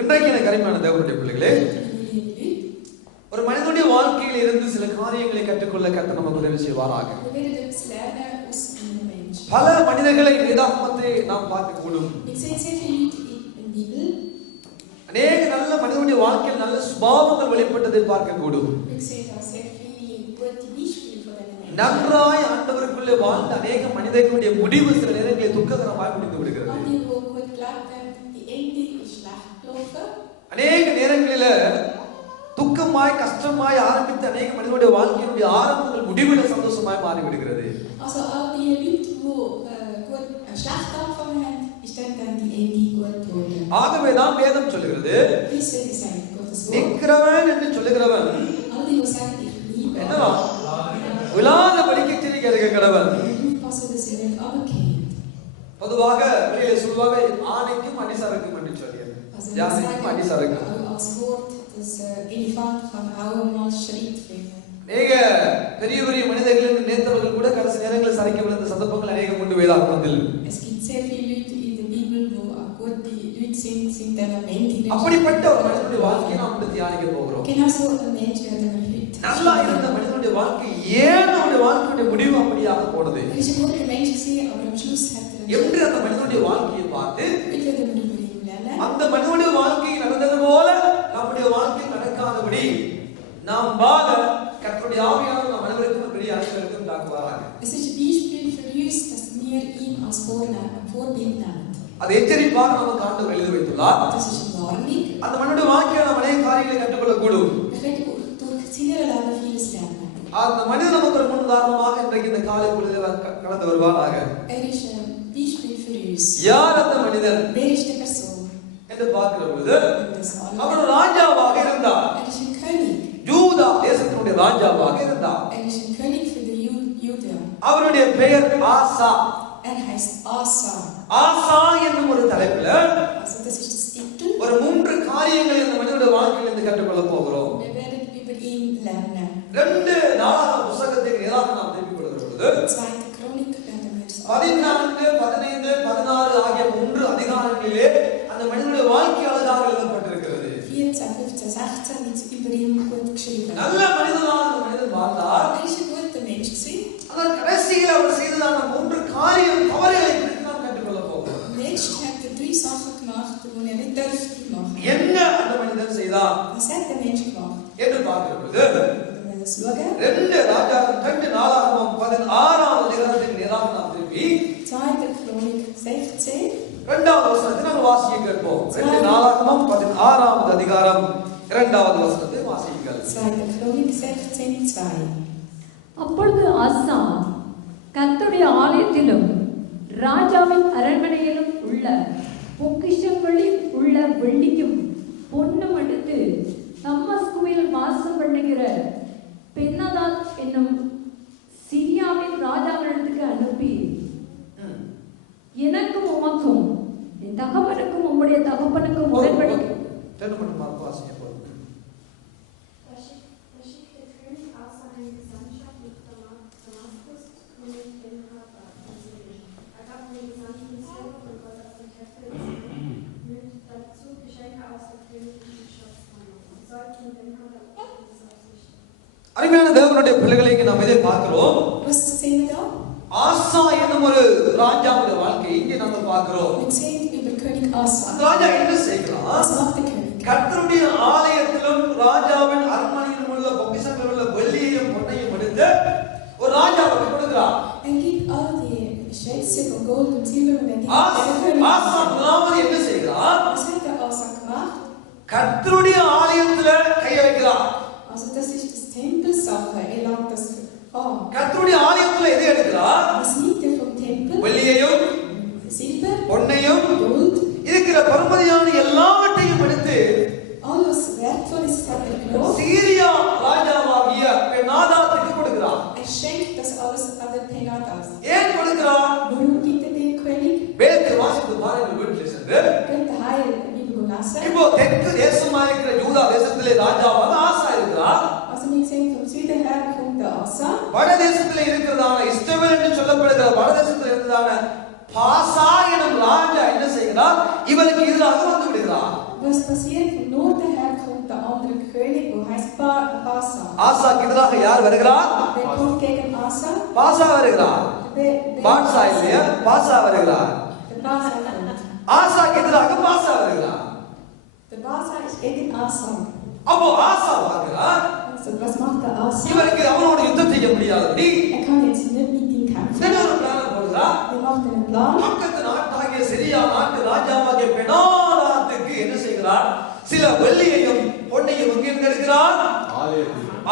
இன்றைக்கு எனக்கு அருமையான தேவனுடைய பிள்ளைகளே, ஒரு மனிதனுடைய வாழ்க்கையில் இருந்து சில காரியங்களை கற்றுக்கொள்ள கர்த்தர் நமக்கு உதவி செய்வாராக. பல மனிதர்களை வேதாகமத்தை நாம் பார்க்கக்கூடும். அநேக நல்ல மனிதனுடைய வாழ்க்கையில் நல்ல சுபாவங்கள் வெளிப்பட்டதை பார்க்கக்கூடும். நன்றாய் ஆண்டவருக்குள்ளே வாழ்ந்த அநேக மனிதர்களுடைய முடிவு சில நேரங்களில் துக்ககரமாக முடிந்து விடுகிறது. அநேக நேரங்களில் துக்கமாய் கஷ்டமாய் ஆரம்பித்த அநேக மனிதனுடைய வாழ்க்கையினுடைய ஆரம்பங்கள் முடிவில் சந்தோஷமாய் மாறிவிடுகிறது. ஆகவேதான் வேதம் சொல்லுகிறது, நிற்கிறவன் என்று சொல்லுகிறவன் என்னவா விழாத படிக்க சிரிக்க கடவன். பொதுவாக வெளியில சொல்வாங்க ஆணைக்கும் அடிசரக்கும் என்று சொல்லி, யானைக்கும் அடிசரக்கும். அநேக பெரிய பெரிய மனிதர்கள் என்று நேர்த்தவர்கள் கூட கடைசி நேரங்களில் சரைக்க விழுந்த சந்தர்ப்பங்கள் அநேகம் உண்டு வேதாகமத்தில். அப்படிப்பட்ட ஒரு மனிதனுடைய வாழ்க்கையை நாம் தியானிக்க போகிறோம். நல்லா இருந்த மனிதனுடைய வாழ்க்கை ஏன் அவருடைய வாழ்க்கையுடைய முடிவு அப்படியாக போனது என்று அந்த மனிதனுடைய வாழ்க்கையை பார்த்து அந்த மனிதனுடைய வாழ்க்கை நடந்தது போல நம்முடைய வாழ்க்கை நடக்காதபடி நாம் வாழ கர்த்தருடைய ஆவியானவர் நம் அனைவருக்கும் பெரிய ஆசீர்வாதத்தை உண்டாக்குவாராக. அது எச்சரிப்பாக நமக்கு ஆண்டவர் எழுதி வைத்துள்ளார். அந்த மனிதனுடைய வாழ்க்கையில் நாம் அநேக காரியங்களை கற்றுக்கொள்ளக்கூடும். அந்த மனிதன் நமக்கு ஒரு முன்னுதாரணமாக இன்றைக்கு இந்த காலை பொழுதில் கடந்து வருவாராக. யார் அந்த மனிதன் என்று பார்க்கிற பொழுது அவர் ராஜாவாக இருந்தார். யூதா தேசத்தினுடைய ராஜாவாக இருந்தார். அவருடைய பெயர் ஆசா. ஆசா என்னும் ஒரு தலைப்பில் ஒரு 3 காரியங்களை இந்த மனிதனுடைய வாழ்க்கையில் இருந்து கற்றுக்கொள்ள போகிறோம். 2 நாளாகம புத்தகத்தை நேராக நாம் திருப்பிக் கொள்கிற பொழுது 14, 15, 16 ஆகிய 3 அதிகாரங்களிலே அந்த மனிதனுடைய வாழ்க்கை அழகாக எழுதப்பட்டிருக்கிறது. 14, 15, 16 ist über ihn gut geschrieben. நல்ல மனிதனாக அந்த மனிதன் வாழ்ந்தார். அவர் கடைசியில் அவர் செய்ததான 3 காரியம் தவறுகளை குறித்து நாம் கற்றுக்கொள்ள போகிறோம். Letztlich hat 3 Sachen gemacht, die er nicht durfte machen. என்ன அந்த மனிதன் செய்தார்? Was hat der Mensch gemacht? என்று பார்க்கிற பொழுது 2 ராஜாக்கள் 2 நாளாகமம் 16ஆம் அதிகாரத்துக்கு நேராக நாம் திரும்பி 2. Chronik 16 இரண்டாவது வசனத்தை நாம் வாசிக்க கேட்போம். 2 நாளாகமம் 16ஆம் அதிகாரம் 2வது வசனத்தை வாசியுங்கள். 2. Chronik 16:2. அப்பொழுது ஆசா கர்த்தருடைய ஆலயத்திலும் ராஜாவின் அரண்மனையிலும் உள்ள பொக்கிஷங்களில் உள்ள வெள்ளியும் பொன்னும் எடுத்து தமஸ்குவில் வாசம் பண்ணுகிற பென்னாதாத் என்னும் சிரியாவின் ராஜாவிடத்துக்கு அனுப்பி, எனக்கும் உமக்கும் என் தகப்பனுக்கும் உம்முடைய தகப்பனுக்கும் உடன்படிக்கை. அருமையான தேவனுடைய பிள்ளைகளை நாம் இதை பார்க்கிறோம். Was sehen wir da? ஆசா என்னும் ஒரு ராஜாவுடைய வாழ்க்கை இங்கே நாம் பார்க்கிறோம். Wir sehen über König Asa. ராஜா என்ன செய்கிறார்? Was macht der König? கர்த்தருடைய ஆலயத்திலும் ராஜாவின் அரண்மனையிலும் உள்ள பொக்கிஷங்களில் உள்ள வெள்ளியையும் பொன்னையும் எடுத்து ஒரு ராஜாவுக்கு கொடுக்கிறார். Gibt all die Schätze von Gold und Silber und ஆசா முதலாவது என்ன செய்கிறார்? Was hat der Asa gemacht? கர்த்தருடைய ஆலயத்திலே கை வைக்கிறார். Also das ist das Tempelsache. Er langt das an. கர்த்தருடைய ஆலயத்திலே எதை எடுக்கிறார்? Was nimmt er vom Tempel? வெள்ளியையும் Silber, பொன்னையும் Gold, இருக்கிற பரமதியான எல்லாவற்றையும் எடுத்து alles Wertvolles hat er genommen. Syria ராஜாவாகிய பென்னாதாத்துக்கு கொடுக்கிறார். Er schenkt das alles an den Penadas. ஏன் கொடுக்கிறார்? Warum gibt er den König? வேதத்தை வாசித்து பாருங்கள் வீட்டில் சென்று. Geht daheim in die Bibel lesen. இப்போ தெற்கு தேசமா இருக்கிற யூதா தேசத்திலே ராஜாவாக ஆசா இருக்கிறார். Also wir sehen vom Süden her kommt der Asa. வட தேசத்திலே இருக்கிறதான இஸ்ரவேல் என்று சொல்லப்படுகிற வட தேசத்தில் இருந்ததான பாசா எனும் ராஜா என்ன செய்கிறார்? இவருக்கு எதிராக வந்து விடுகிறார். was passiert? Nur daher kommt der andere König, wo heißt Basa. ஆசாக்கு எதிராக யார் வருகிறார்? Wer kommt gegen Asa? பாசா வருகிறார். பாட்சா இல்லையா, பாசா வருகிறார். Der Basa kommt. ஆசாக்கு எதிராக பாசா வருகிறார். Der Basa ist gegen Asa. அப்போ ஆசா வருகிறார். Also, was macht der Asa? இவருக்கு அவனோட யுத்தம் செய்ய முடியாதபடி Er kann jetzt nicht mit ihm kämpfen. இன்னொரு பிளான் போடுறார். Er macht einen Plan. பக்கத்து நாட்டாகிய சிரியா நாட்டு ராஜாவாகிய பெனாதாத்துக்கு என்ன செய்கிறார்? சில வெள்ளியையும் பொன்னையும் எங்கிருந்து எடுக்கிறார்?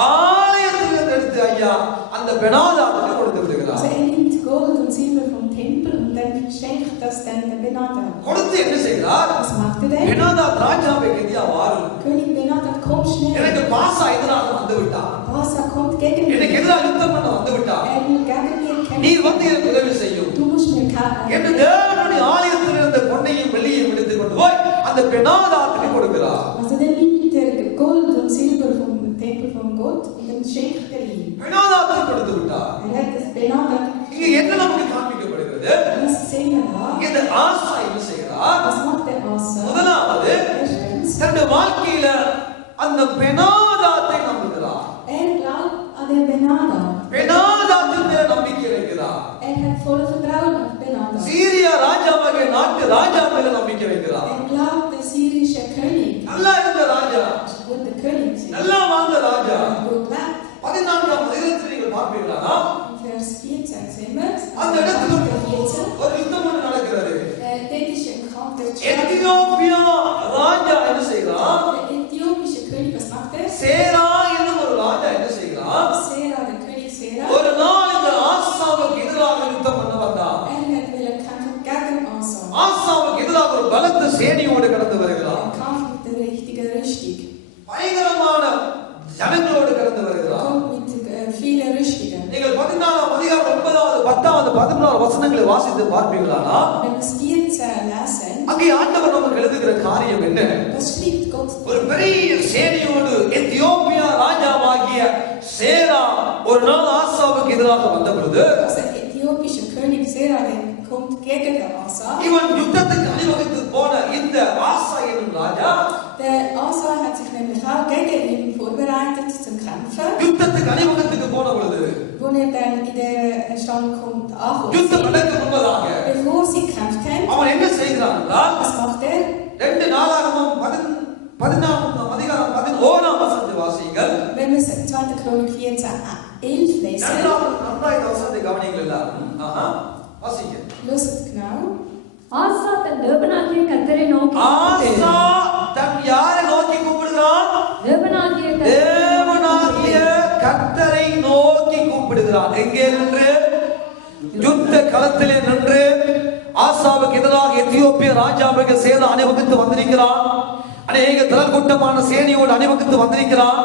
ஆலயத்திலிருந்து எடுத்து ஐயா அந்த பெனாதாத்துக்கு கொடுத்து விடுகிறார். Also, er nimmt Gold und Silber vom Tempel und dann schenkt das dann der Benadad. கொடுத்து என்ன செய்கிறார்? Was macht er denn? Benhadad ராஜாவை கதியா வாரும். König Benadad, komm schnell. எனக்கு பாசா எதிராக வந்து விட்டார். Basa kommt gegen mich. எனக்கு எதிராக யுத்தம் பண்ண வந்து விட்டார். Er will gegen mich kämpfen. நீர் வந்து எனக்கு உதவி செய்யும். Du musst mir என்று தேவனுடைய ஆலயத்தில் இருந்த பொன்னையும் வெள்ளியையும் எடுத்துக் கொண்டு போய் அந்த பெனாதாத்துக்கு கொடுக்கிறார். Also der nimmt der Gold und Silber vom Tempel von Gott und dann schenkt er ihm. பெனாதாத்துக்கு கொடுத்து விட்டார். Er hat das Benadad. இங்க என்ன நமக்கு காண்பிக்கப்படுகிறது? Was sehen wir da? இந்த ஆசா என்ன செய்கிறார்? Was macht der Asa? முதலாவது Erstens, தன்னுடைய வாழ்க்கையில அந்த பெனாதாத்தை நம்புகிறார். er glaubt an den Benadad. பெனாதாத்தின் மேல நம்பிக்கை வைக்கிறார். Er hat voll Vertrauen auf Benadad. Syria ராஜாவாகிய நாட்டு ராஜா மேல நம்பிக்கை வைக்கிறார். Er glaubt der syrische König. நல்லா இருந்த ராஜா, Und der König ist நல்லா வாழ்ந்த ராஜா. gut lebt. 14ஆம் அதிகாரத்தில் நீங்கள் பார்ப்பீர்களா? Vers 14 sehen wir es. அந்த இடத்துல 14. ஒரு யுத்தம் ஒன்று நடக்கிறது. Dort ist ein Kampf der Ethiopia ராஜா என்ன செய்கிறார்? Der äthiopische König, was macht er? சேரா என்னும் ஒரு ராஜா என்ன செய்கிறார்? Sera, der König Sera. ஒரு நாள் இந்த ஆசாவுக்கு எதிராக யுத்தம் பண்ண வந்தார். Er will kämpfen gegen Asa. ஆசாவுக்கு எதிராக ஒரு பலத்த சேனையோடு கடந்து வருகிறார். Er kämpft mit der richtigen Rüstung. பயங்கரமான ஜனங்களோடு கடந்து வருகிறார். Kommt mit vielen Rüstungen. நீங்கள் 14ஆம் அதிகாரம் 9வது 10வது 11வது வசனங்களை வாசித்து பார்ப்பீர்களா? Wenn wir es 14 lesen, அங்கே ஆண்டவர் நமக்கு எழுதுகிற காரியம் என்ன? was schreibt Gott? ஒரு பெரிய சேனையோடு எத்தியோப்பியா ராஜாவாகிய சேரா ஒரு நாள் ஆசாவுக்கு எதிராக வந்த பொழுது Also der äthiopische König Sera, der kommt gegen den Asa. இவன் யுத்தத்துக்கு அணிவகுத்து போன இந்த ஆசா என்னும் ராஜா Der Asa hat sich nämlich auch gegen ihn vorbereitet zum Kämpfen. யுத்தத்துக்கு அணிவகுத்துக்கு போன பொழுது Wo er dann in der Stand kommt, யுத்தம் நடக்க முன்பதாக bevor sie gekämpft haben, அவன் என்ன செய்கிறான் என்றால் was macht er? 2 நாளாகமம் 14ஆம் அதிகாரம் 11ஆம் வசனத்தை வாசியுங்கள். Wenn wir 2. Chronik 14:11 lesen, நன்றாய் இந்த வசனத்தை கவனியுங்கள் எல்லாரும். வாசிங்க. hört genau. ஆசா தன் தேவனாகிய கர்த்தரை நோக்கி ஆசா தன் யாரை நோக்கி கூப்பிடுகிறான்? தேவனாகிய தேவனாகிய கர்த்தரை நோக்கி கூப்பிடுகிறான். எங்கே நின்று? யுத்த களத்திலே நின்று ஆசாவுக்கு எதிராக எத்தியோப்பிய ராஜாவுக்கு சேரா அணிவகுத்து வந்திருக்கிறான். அநேக திரள் கூட்டமான சேனையோடு அணிவகுத்து வந்திருக்கிறான்.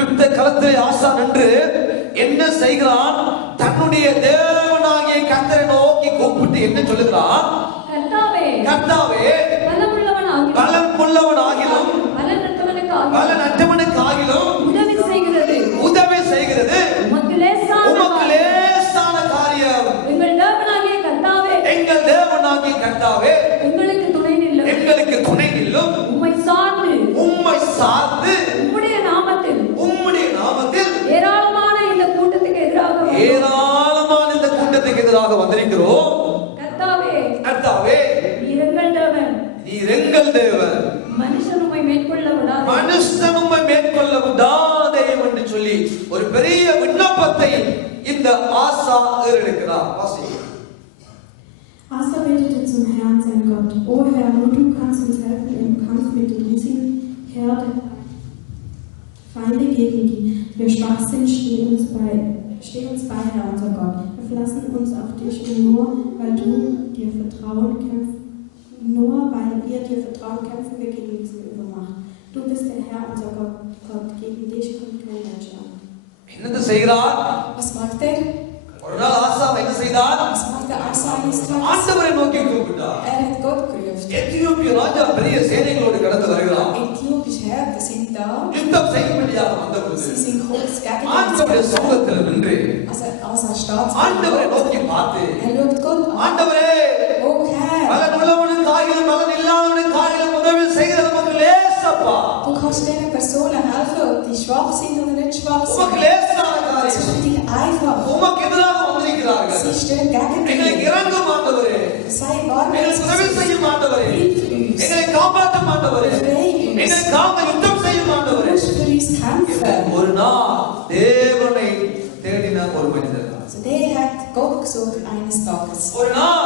யுத்த களத்திலே ஆசா நின்று என்ன செய்கிறான்? தன்னுடைய தேவனாகிய கர்த்தரை நோக்கி கூப்பிட்டு என்ன சொல்லுகிறான்? கர்த்தாவே கர்த்தாவே பலமுள்ளவனாகிலும் பலனற்றவனுக்காகிலும் உதவி செய்கிறது உமக்கு லேசான காரியம். எங்கள் தேவனாகிய கர்த்தாவே எங்களுக்கு துணை நில்லும். உம்மை சார்ந்து உம்முடைய நாமத்தில் ஏராளமான இந்த கூட்டத்துக்கு எதிராக வந்திருக்கிறோம். கர்த்தாவே நீர் எங்கள் தேவன், மனுஷன் உம்மை மேற்கொள்ள விடாதே என்று சொல்லி ஒரு பெரிய விண்ணப்பத்தை இந்த ஆசா ஏறெடுக்கிறார். வாசிங்க. Asa betete zum Herrn, sein Gott: O Herr, nur du kannst uns helfen im Kampf mit den riesigen Herde Feinde, gegen die wir schwach sind. Steh uns bei, Herr, unser Gott. Wir verlassen uns auf dich und nur weil wir dir vertrauen, kämpfen wir gegen diese Übermacht. Du bist der Herr, unser Gott. Gegen dich kommt kein Mensch an. என்னது செய்கிறார்? Was macht er? ஒரு நாள் ஆசா என்ன செய்தார்? Was macht der Asa eines Tages? ஆண்டவரை நோக்கி கூப்பிட்டார். Er hat Gott gerufen. எத்தியோப்பிய ராஜா பெரிய சேனைகளோடு கடந்து வருகிறார். Äthiopische Herden sind da. யுத்தம் செய்யும்படியாக வந்தபொழுது Sie sind kurz gegen ஆண்டவருடைய சமூகத்தில் நின்று Also Asa steht. ஆண்டவரை நோக்கி பார்த்து, Er schaut Gott an. ஆண்டவரே Oh Herr, பலனுள்ளவனுக்காகிலும் பலன் இல்லாதவனுக்காகிலும் உதவி செய்கிறது உமக்கு kannst diesen Personen helfen, die schwach sind oder nicht schwach sind. உமக்கு லேசான Es ist காரியம். für dich einfach. உமக்கு எதிராக வந்திருக்கிறார்கள். Sie stehen gegen எங்களுக்கு dich. இறங்கும் ஆண்டவரே. Sei barmherzig. எங்களுக்கு உதவி செய்யும் ஆண்டவரே. Hilf uns. எங்களை காப்பாற்றும் ஆண்டவரே. Befreie uns. எங்களுக்காக யுத்தம் செய்யும் Du ஆண்டவரே. musst für uns kämpfen. ஒரு நாள் தேவனை தேடின ஒரு மனிதர். Also der hat Gott gesucht eines Tages. ஒரு நாள்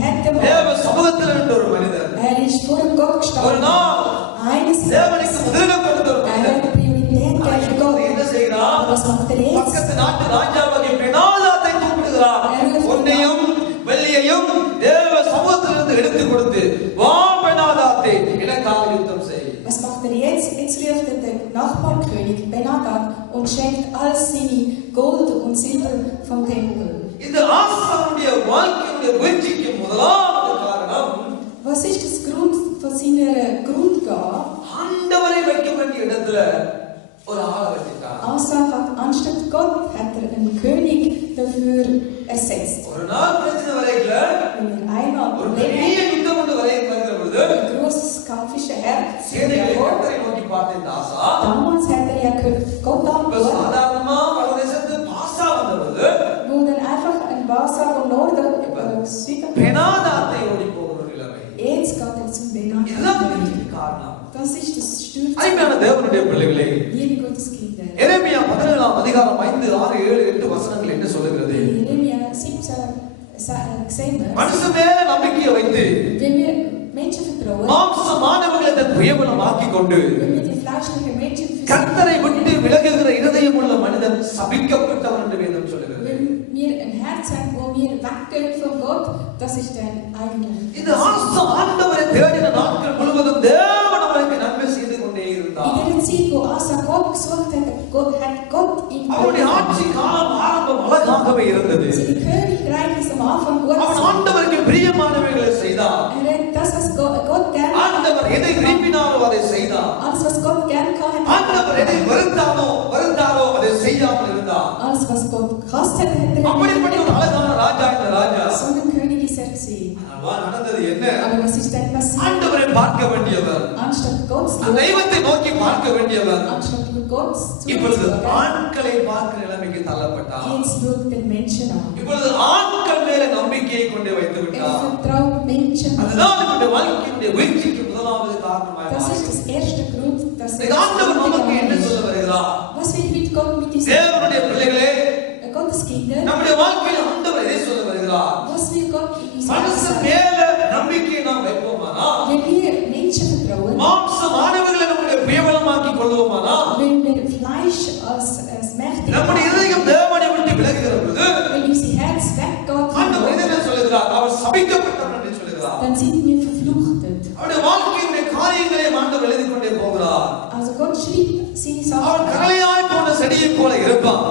Hat den தேவ Mann. சமூகத்தில் இருந்த ஒரு மனிதர். Ist vor dem Gott ஒரு gestanden. நாள் Eines தேவனுக்கு Tages. முதலிடம் கொடுத்த ஒரு மனிதர். Hat Priorität gegeben für அவர் என்ன Gott. செய்கிறார்? Was macht er jetzt? பக்கத்து நாட்டு ராஜாவாகிய பெனாதாத்தை கூப்பிடுகிறார். பொன்னையும் வெள்ளியையும் தேவ சமூகத்திலிருந்து எடுத்து கொடுத்து வா பெனாதாத்தே எனக்காக யுத்தம் செய். Was macht er jetzt? Jetzt ruft er den Nachbarkönig Benadad und schenkt all seine Gold und Silber vom Tempel. இந்த ஆசானுடைய வாழ்க்கையுடைய வீழ்ச்சிக்கு முதலாவது காரணம் Was ist das Grund von seiner Grundgabe? ஆண்டவரை வைக்க வேண்டிய இடத்துல ஒரு ஆளை வச்சிட்டார். Asa hat anstatt Gott hat er einen König dafür ersetzt. ஒரு நாள் பிரச்சனை வரையில Wenn er einmal ஒரு Problem பெரிய hat, யுத்தம் ஒன்று வருகிற பொழுது ein großes kampfischer Herr, சேனைகளை கர்த்தரை நோக்கி பார்த்த இந்த ஆசா damals hat er ja Gott இப்ப angerufen, சாதாரணமா வடதேசத்து பாசா வந்த பொழுது wo dann einfach ein Basa vom Norden Süden. பெனாதாத்தை ஓடி போகிற ஒரு நிலைமை. Jetzt geht er zum இதுதான் Benadad. வீழ்ச்சிக்கு காரணம். Das ist das Stürzen. அருமையான தேவனுடைய பிள்ளைகளே, Liebe Gottes Kinder. எரேமியா 17 அதிகாரம் 5, 6, 7, 8 வசனங்கள் என்ன சொல்லுகிறது? Jeremia 17 gesehen wird, மனுஷன் மேல நம்பிக்கையை வைத்து wenn wir Menschen vertrauen, மாம்சமானவர்களை தன் பிரியபலமாக்கிக் கொண்டு wenn wir die fleischlichen Menschen für கர்த்தரை விட்டு விலகுகிற இருதயம் உள்ள மனிதன் சபிக்கப்பட்டவன் என்று வேதம் சொல்லுகிறது. wenn wir ein Herz haben, wo wir weggehen von Gott, das ist dann eigentlich. இந்த ஆண்டவரை தேடின நாட்கள் முழுவதும் தேவன் அவருக்கு நன்மை செய்து கொண்டே இருந்தார். In der Zeit, wo Asa Gott gesucht hat Gott ihm அவருடைய ஆட்சி காலம் ஆரம்பம் அழகாகவே இருந்தது. sein Königreich ist am Anfang gut. அவன் ஆண்டவருக்கு பிரியமானவைகளை செய்தார். Er hat das, was Gott gern ஆண்டவர் எதை விரும்பினாரோ அதை செய்தார். alles, was Gott gern kann, ஆண்டவர் எதை வெறுத்தாரோ அதை செய்யாமல் இருந்தார். alles, was Gott gehasst hat, hat er அப்படிப்பட்ட ஒரு அழகான ராஜா இந்த ராஜா. so ein König ist er gewesen. ஆனால் நடந்தது என்ன? Aber was ist denn passiert? ஆண்டவரை பார்க்க வேண்டியவர், Anstatt Gott zu தெய்வத்தை நோக்கி பார்க்க வேண்டியவர் anstatt Gott zu இப்பொழுது schauen, ஆட்களை பார்க்கிற நிலைமைக்கு தள்ளப்பட்டார். jetzt schaut den Menschen an. இப்பொழுது ஆட்கள் மேல நம்பிக்கையை கொண்டு வைத்து Er விட்டார். vertraut Menschen. அதுதான் நம்முடைய வாழ்க்கையுடைய வீழ்ச்சிக்கு முதலாவது காரணமாய் Das ist மாறியது. das erste Grund, dass இந்த ஆண்டவர் நமக்கு என்ன சொல்ல வருகிறார்? Was will mit Gott mit diesem தேவனுடைய பிள்ளைகளே, Gotteskinder? நம்முடைய வாழ்க்கையில் ஆண்டவர் எதை சொல்ல வருகிறார்? Was will Gott in diesem மனுஷன் sagen? மேல நம்பிக்கையை நாம் வைப்போமானா, Wenn wir Menschen vertrauen, மாம்சமானவர்களை நம்முடைய பிரியபலமாக்கி கொள்வோமானா, wenn wir Fleisch als mächtig நம்முடைய இதயம் தேவனை விட்டு விலகுகிற பொழுது wenn unser Herz weggeht, ஆண்டவர் என்ன சொல்லுகிறார்? அவர் சபிக்கப்பட்டவர் என்று சொல்லுகிறார். dann sind wir verfluchtet. அவருடைய வாழ்க்கையுடைய காரியங்களை ஆண்டவர் எழுதி கொண்டே போகிறார். Also Gott schreibt seine அவன் Sachen. கரளையாய் போன செடியை போல இருப்பான்.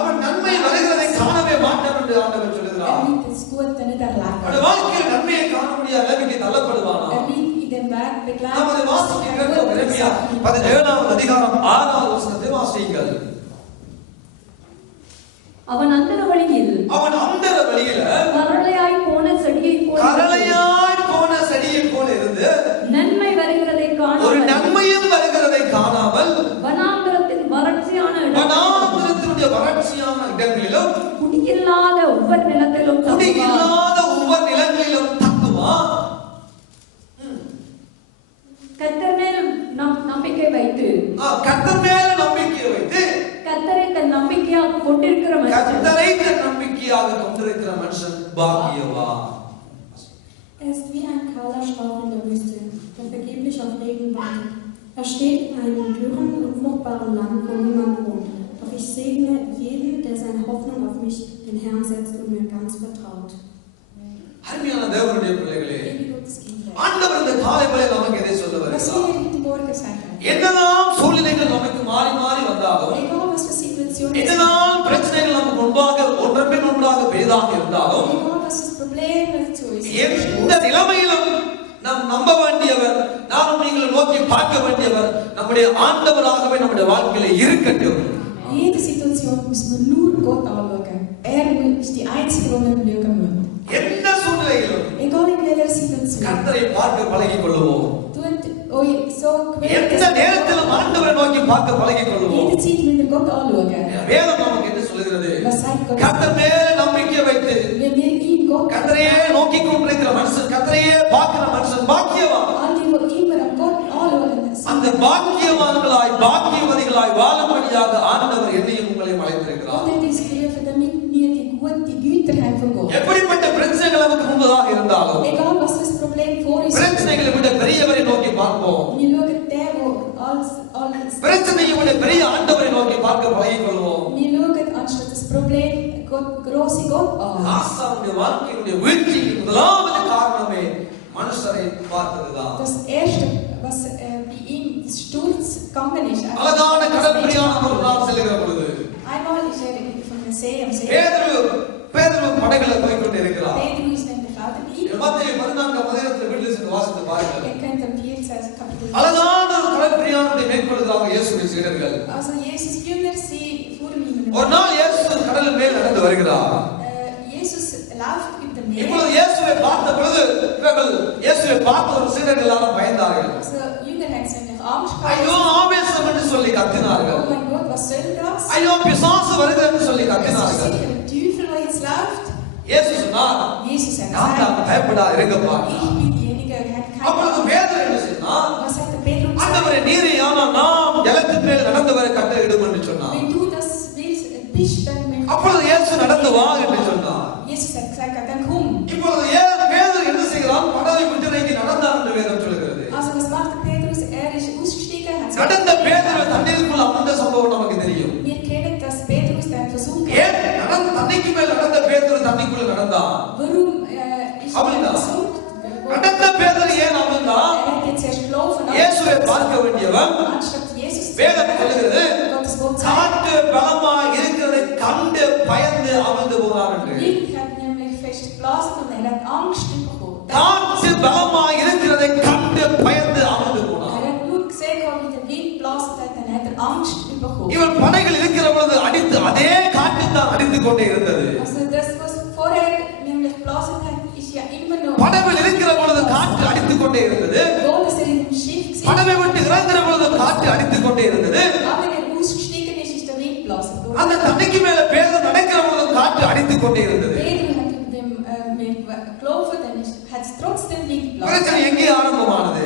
அவன் நன்மை வருகிறதை காணவே மாட்டான் என்று ஆண்டவர் சொல்லுகிறார். wird das Gute nicht erleben. அவருடைய வாழ்க்கையில் நன்மையை காண முடியாத நிலைமைக்கு தள்ளப்படுவானா? Wird in dem Weg நமது begleitet. வாசிக்கிற எரேமியா 17 அதிகாரம் 6 வசனத்தை வாசியுங்கள். அவன் அந்தர வழியில் அவன் அந்தர வழியில கரளையாய் போன செடியை போல இருந்து நன்மை வருகிறதை ஒரு காணாமல் நன்மையும் வருகிறதை காணாமல் வனாந்தரத்தின் வறட்சியான வனாந்திரத்தினுடைய வறட்சியான இடங்களிலும் குடியில்லாத உவர் நிலத்திலும் தங்குவான். குடியில்லாத ஒவ்வொரு நிலங்களிலும் தங்குவான். கர்த்தர் மேல் நம்பிக்கை வைத்து கர்த்தர் மேல நம்பிக்கையை வைத்து கர்த்தரை தன் நம்பிக்கையாக கொண்டிருக்கிற மனுஷன் கர்த்தரை தன் நம்பிக்கையாக கொண்டிருக்கிற மனுஷன் பாக்கியவான். Er ist wie ein kahler Strauch in der Wüste, der vergeblich auf Regen wartet. Er steht in einem dürren und fruchtbaren Land, wo niemand wohnt. Doch ich segne jeden, der seine Hoffnung auf mich, den Herrn, setzt und mir ganz vertraut. அருமையான தேவனுடைய பிள்ளைகளே, Liebe Gotteskinder. ஆண்டவர் இந்த காலை வேளை நமக்கு எதை சொல்ல Was வருகிறார்? will er heute Morgen sagen? என்னதான் சூழ்நிலைகள் நமக்கு மாறி மாறி வந்தாலும், Egal was für Situationen sind, என்னதான் பிரச்சனைகள் நமக்கு முன்பாக ஒன்றன் ஒன்றாக பெரிதாக இருந்தாலும், egal was das Problem dazu ist, எந்த நிலைமையிலும் நாம் நம்ப வேண்டியவர், நாமும் நீங்கள் நோக்கி பார்க்க வேண்டியவர் நம்முடைய ஆண்டவராகவே நம்முடைய வாழ்க்கையில இருக்கட்டும். jede Situation müssen wir nur Gott anschauen. Er ist die Einzige, die wir schauen müssen. எந்த சூழ்நிலையிலும் Egal in welcher Situation. கர்த்தரை பார்க்க பழகிக் கொள்ளுவோம். Tut euch so gewöhnt, எந்த நேரத்திலும் ஆண்டவரை நோக்கி பார்க்க பழகிக் கொள்வோம். jederzeit müsst ihr Gott anschauen. வேதம் நமக்கு என்ன சொல்லுகிறது? Was sagt Gott? கர்த்தர் மேல் நம்பிக்கை வைத்து Wenn wir ihn Gott கர்த்தரையே நோக்கி கொண்டிருக்கிற மனுஷன், கர்த்தரையே பார்க்கிற மனுஷன் பாக்கியவான். all die, die immer an Gott anschauen, அந்த பாக்கியவான்களாய் பாக்கியவதிகளாய் வாழும்படியாக ஆண்டவர் என்னையும் உங்களையும் அழைத்திருக்கிறார். Gott hat uns gerufen, damit wir die Güter haben von Gott. எப்படிப்பட்ட பிரச்சனைகள் நமக்கு முன்பதாக இருந்தாலும் Egal was das Problem vor uns ist, பிரச்சனைகளை விட பெரியவரை நோக்கி பார்ப்போம். wir schauen den, wo alles பிரச்சனையை விட பெரிய ஆண்டவரை நோக்கி பார்க்க பழகிக் கொள்வோம். wir schauen anstatt das Problem Gott, große Gott an. ஆசாருடைய வாழ்க்கையுடைய வீழ்ச்சிக்கு முதலாவது காரணமே மனுஷரை பார்த்ததுதான். Das erste, was bei ihm das Sturz gegangen ist. அழகான கடல் பிரயாணம் ஒரு நாள் செல்லுகிற பொழுது Einmal ist von der See am See. பேதுரு படகுல போய் கொண்டிருக்கிறார். Petrus ist in der Fahrt geblieben. மத்தேயு 14 அதிகாரத்தில் வீட்டில் சென்று வாசித்து பாருங்கள். Ihr könnt am 14. Kapitel. அழகான ஒரு கடல் பிரயாணத்தை மேற்கொள்கிறார்கள் இயேசுவின் சீடர்கள். Also Jesus Jünger, sie fuhren ihm. ஒரு நாள் இயேசு கடல் மேல் நடந்து வருகிறார். Jesus läuft über dem Meer. இப்பொழுது இயேசுவை பார்த்த பொழுது இவர்கள் இயேசுவை பார்த்த ஒரு சீடர்கள் எல்லாரும் பயந்தார்கள். Also Jünger haben sich Angst ஐயோ gehabt. ஆவேசம் என்று சொல்லி கத்தினார்கள். Oh mein Gott, was soll das? ஐயோ பிசாசு வருகிறது என்று சொல்லி Das ist கத்தினார்கள். sicher ein Teufel, der jetzt läuft. இயேசு சொன்னார், Jesus hat நான் gesagt, பயப்படா இருங்கப்பா. ich bin diejenige, der hat keine அப்பொழுது Angst. பேதுரு என்ன சொன்னார்? Was hat der Petrus gesagt? ஆண்டவரே நீரே ஆனால் நாம் ஜலத்தின் மேல் நடந்து வர கட்டளையிடும் என்று சொன்னார். Wenn du das willst, bist, dann möchte அப்பொழுது இயேசு நடந்து வா என்று சொன்னார். Jesus hat gesagt, dann komm. இப்பொழுது பேதுரு என்ன செய்கிறான்? படவை விட்டு இறங்கி நடந்தான் என்று வேதம் சொல்கிறது. Also was macht der Petrus? Er ist ausgestiegen, hat gesagt, நடந்த பேதுரு தண்ணீருக்குள் அமர்ந்த சம்பவம் நமக்கு தெரியும். wir kennen, dass Petrus dann versunken ஏன் தண்ணிக்கு மேல் நடந்த பேதுரு தண்ணிக்குள்ள நடந்தான்? Warum ist er Amen. versunken? நடந்த பேதுரு ஏன் அமர்ந்தான்? Er hat jetzt erst gelaufen, இயேசுவை பார்க்க வேண்டியவன் anstatt Jesus zu வேதம் சொல்கிறது, Gottes Wort sagt. காற்று பலமா இருக்கிறதை கண்டு பயந்து அமர்ந்து போனார் என்று. Wind hat nämlich fest geblasen und er hat Angst bekommen. காற்று பலமா இருக்கிறதை கண்டு பயந்து அமர்ந்து போனார். Er hat nur gesehen, wie der Wind geblasen hat, dann hat er Angst bekommen. இவன் படகில் இருக்கிற பொழுது அடித்து அதே காற்று தான் அடித்துக் கொண்டே இருந்தது. Also das, was vorher nämlich geblasen hat, ist ja immer noch. படகில் இருக்கிற பொழுது காற்று அடித்துக் கொண்டே இருந்தது. Obwohl dass er in dem Schiff war, படகை விட்டு இறங்குற பொழுது காற்று அடித்துக் கொண்டே இருந்தது. aber wenn er ausgestiegen ist, ist der Wind geblasen worden. அந்த தண்ணிக்கு மேல பேதுரு நடக்கிற பொழுது காற்று அடித்துக் கொண்டே இருந்தது. Petrus hat über dem Meer gelaufen, dann hat es trotzdem Wind geblasen. பிரச்சனை எங்கே ஆரம்பமானது?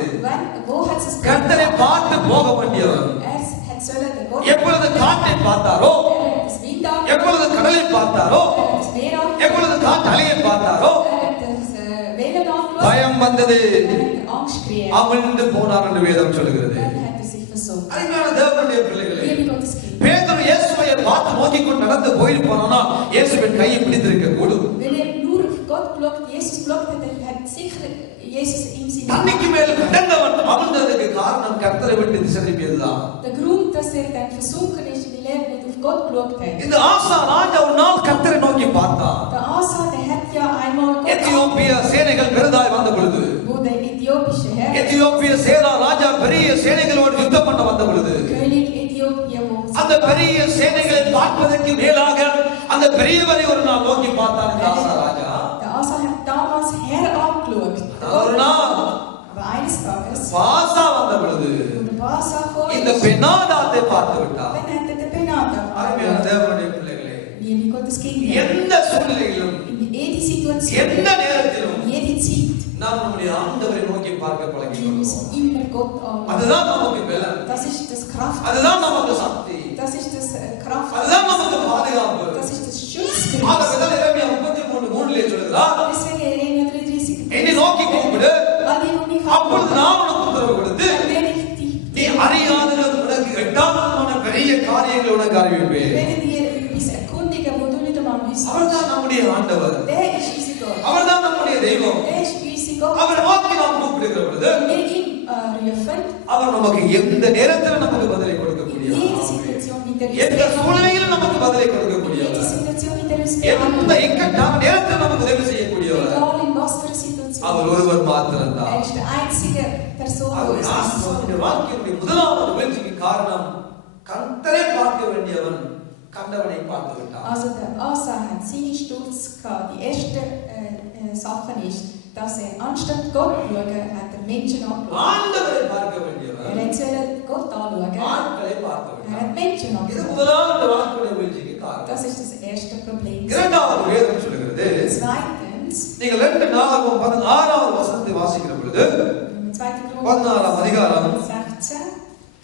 Wo hat es கர்த்தரை பார்த்து போக வேண்டியவர் Er hat sollen den Gott. எப்பொழுது காற்றை பார்த்தாரோ, Er hat das Wind an. எப்பொழுது கடலை பார்த்தாரோ, Er hat das Meer an. எப்பொழுது காற்று அலையை பார்த்தாரோ, Er hat das Wellen angeschaut. பயம் வந்தது. Er hat Angst gekriegt. அமிழ்ந்து போனார் என்று வேதம் சொல்கிறது. Dann hat er sich versunken. அருமையான தேவனுடைய பிள்ளைகளே, Liebe Gottes Kinder. பேதுரு இயேசுவை பார்த்து நோக்கிக் கொண்டு நடந்து போயிருப்பானா இயேசுவின் கையை பிடித்திருக்க கூடும். Wenn er nur auf Gott geschaut, Jesus geschaut hat, dann hat sicher Jesus ihm seine. தண்ணிக்கு மேல் கடந்தவன் அமிழ்ந்ததற்கு காரணம் கர்த்தரை விட்டு திசை திரும்பியதுதான். Der Grund, dass er dann versunken ist, weil er nicht auf Gott geschaut hat. இந்த ஆசா ராஜா ஒரு நாள் கர்த்தரை நோக்கி பார்த்தான். Der Asa, der hat ja einmal Gott எத்தியோப்பிய சேனைகள் பெரிதாய் வந்த பொழுது, wo der äthiopische Herr, எத்தியோப்பிய சேரா ராஜா பெரிய சேனைகளோடு யுத்தம் பண்ண வந்த பொழுது, König Äthiopien, wo அந்த பெரிய சேனைகளை பார்ப்பதற்கு மேலாக அந்த பெரியவரை ஒரு நாள் நோக்கி பார்த்தான் இந்த ஆசா ராஜா. der Asa hat damals Herr angeschaut. ஒரு நாள் Aber eines Tages, பாசா வந்த பொழுது wo der Basa இந்த kam, பெண்ணாதாத்தை பார்த்து விட்டார். dann hat er den Benada அருமையான தேவனுடைய பிள்ளைகளே, Liebe Gottes Kinder, எந்த சூழ்நிலையிலும் in jeder Situation, எந்த நேரத்திலும் in jeder Zeit, நாம் நம்முடைய ஆண்டவரை நோக்கி பார்க்க wir பழகிக்கொள்வோம். müssen immer Gott anschauen. அதுதான் நமக்கு பலன், Das ist das Kraft, அதுதான் நமக்கு சக்தி, das ist das Kraft, அதுதான் நமக்கு பாதுகாப்பு. das ist das Schutz. ஆகவேதான் எரேமியா 33:3 சொல்கிறார், Deswegen Jeremia 33, என்னை நோக்கி கூப்பிடு, alle, die mich அப்பொழுது haben, நான் உனக்கு உத்தரவு கொடுத்து dann werde ich dich, நீ அறியாதது உனக்கு எட்டாததுமான பெரிய காரியங்களை உனக்கு அறிவிப்பேன். werde dir etwas erkundigen, wo du nicht einmal wüsstest. அவர்தான் நம்முடைய ஆண்டவர், Der ist unser Gott. அவர்தான் நம்முடைய தெய்வம். Der ist unser Gott. அவர் நோக்கி நாம் கூப்பிடுகிற பொழுது Wenn wir ihn rufen, அவர் நமக்கு எந்த நேரத்திலும் நமக்கு பதிலை in கொடுக்கக்கூடியவர், jeder Situation wird er uns எந்த beantworten. சூழ்நிலையிலும் நமக்கு பதிலை In jeder கொடுக்கக்கூடியவர், Situation wird er uns எந்த beantworten. இக்கட்டான நேரத்தில் நமக்கு உதவி செய்யக்கூடியவர். Egal in was für einer Situation. அவர் ஒருவர் மாத்திரம்தான். Er ist die einzige Person, die அவர் uns ஆசீர்வாதத்தின் வாழ்க்கையினுடைய முதலாவது வீழ்ச்சிக்கு காரணம் கர்த்தரை பார்க்க வேண்டியவன் கண்டவனை பார்த்து விட்டான். Also der Asa hat seinen Sturz gehabt. Die erste Sache ist, dass anstatt Gott schauen, hat er Menschen angeschaut. ஆண்டவரை பார்க்க வேண்டியவர் Er hat sollen Gott anschauen. ஆட்களை பார்க்க Er வேண்டியவர். hat Menschen இது angeschaut. முதலாவது வாழ்க்கையுடைய வீழ்ச்சிக்கு காரணம். Das ist das erste Problem. இரண்டாவது வேதம் சொல்லுகிறது, Zweitens, நீங்கள் 2 நாளாகவும் 16வது வசனத்தை வாசிக்கிற பொழுது 2. Chronik 16ஆம் அதிகாரம் 16,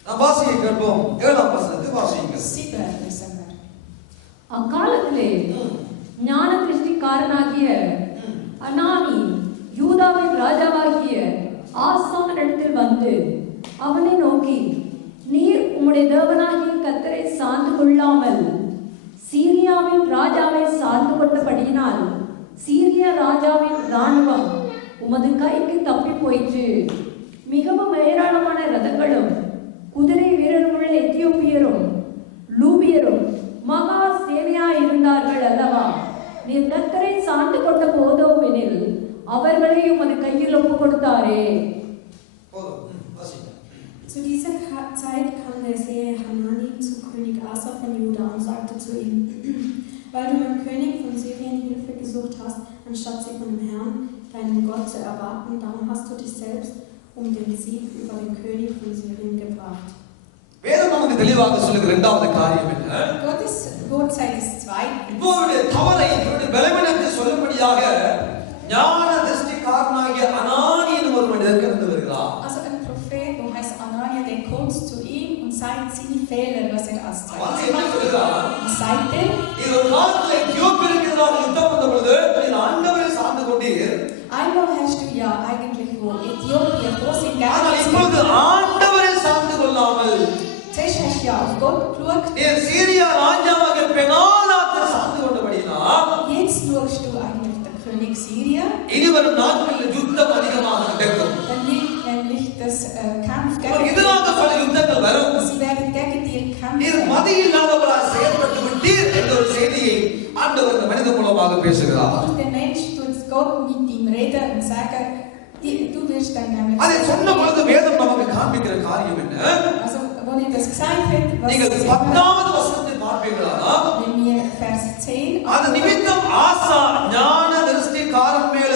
நாம் வாசிக்க கேட்போம். 7ஆம் வசனத்தை வாசிங்க. 7 lesen wir. அக்காலத்திலே ஞான திருஷ்டிக்காரனாகிய அனானி யூதாவின் ராஜாவாகிய ஆசானிடத்தில் வந்து அவனை நோக்கி, நீர் உம்முடைய தேவனாகிய கர்த்தரை சார்ந்து கொள்ளாமல் சீரியாவின் ராஜாவை சார்ந்து கொண்டபடியினால் சீரிய ராஜாவின் இராணுவம் உமது கைக்கு தப்பி போயிற்று. மிகவும் ஏராளமான ரதங்களும் குதிரை வீரருமுள்ள எத்தியோப்பியரும் லூபியரும் மகா சேனையாய் இருந்தார்கள் அல்லவா? நீர் கர்த்தரை சார்ந்து கொண்ட போதோவெனில் அவர்களை உமது கையில் ஒப்புக் கொடுத்தாரே. போதும். வாசிங்க. Zu dieser Zeit kam der Seher Hanani zu König Asa von Juda und sagte zu ihm, weil du beim König von Syrien Hilfe gesucht hast, anstatt sie von dem Herrn, deinem Gott, zu erwarten, darum hast du dich selbst um den Sieg über den König von Syrien gebracht. வேதம் நமக்கு தெளிவாக சொல்லுகிற இரண்டாவது காரியம் என்ன? Gottes Wort sagt das Zweite. இவருடைய தவறை, இவருடைய பலவீனத்தை சொல்லும்படியாக ஞான திருஷ்டிக்காரனாகிய அனானி என்ற ஒரு மனிதர் கடந்து வருகிறார். Also ein Prophet, wo heißt Anania, der kommt zu ihm und sagt seine Fehler, was als அவர் என்ன சொல்கிறார்? Was sagt er? இது ஒரு காலத்தில் எத்தியோப்பியருக்கு எதிராக யுத்தம் வந்த பொழுது நீர் ஆண்டவரை சார்ந்து கொண்டீர். Einmal hast du ja eigentlich wo Äthiopien groß in ஆனால் இப்பொழுது ஆண்டவரை சார்ந்து கொள்ளாமல் Zuerst hast du ja auf Gott geschaut. நீர் சீரியா ராஜாவாகிய பெனாதாத்தை சார்ந்து கொண்டபடியினால் Jetzt schaust du eigentlich den König Syrien. இனிவரும் நாட்களில் யுத்தம் அதிகமாக நடக்கும். Dann liegt nämlich das Kampf உங்களுக்கு gegen எதிராக பல யுத்தங்கள் வரும். Sie werden gegen dir நீர் kämpfen. மதி இல்லாதவராய் செயல்பட்டு விட்டீர் என்ற ஒரு செய்தியை ஆண்டவர் இந்த மனிதன் மூலமாக பேசுகிறார். Und der Mensch tut Gott mit ihm reden und sagen, du wirst dann nämlich. அதை சொன்ன பொழுது வேதம் நமக்கு காண்பிக்கிற காரியம் என்ன? Also, wenn ich das gesagt hätte, was நீங்கள் Sie 10வது வசனத்தை பார்ப்பீர்களா? wenn wir Vers 10 அது நிமித்தம் ஆசா ஞான திருஷ்டிக்காரன் மேல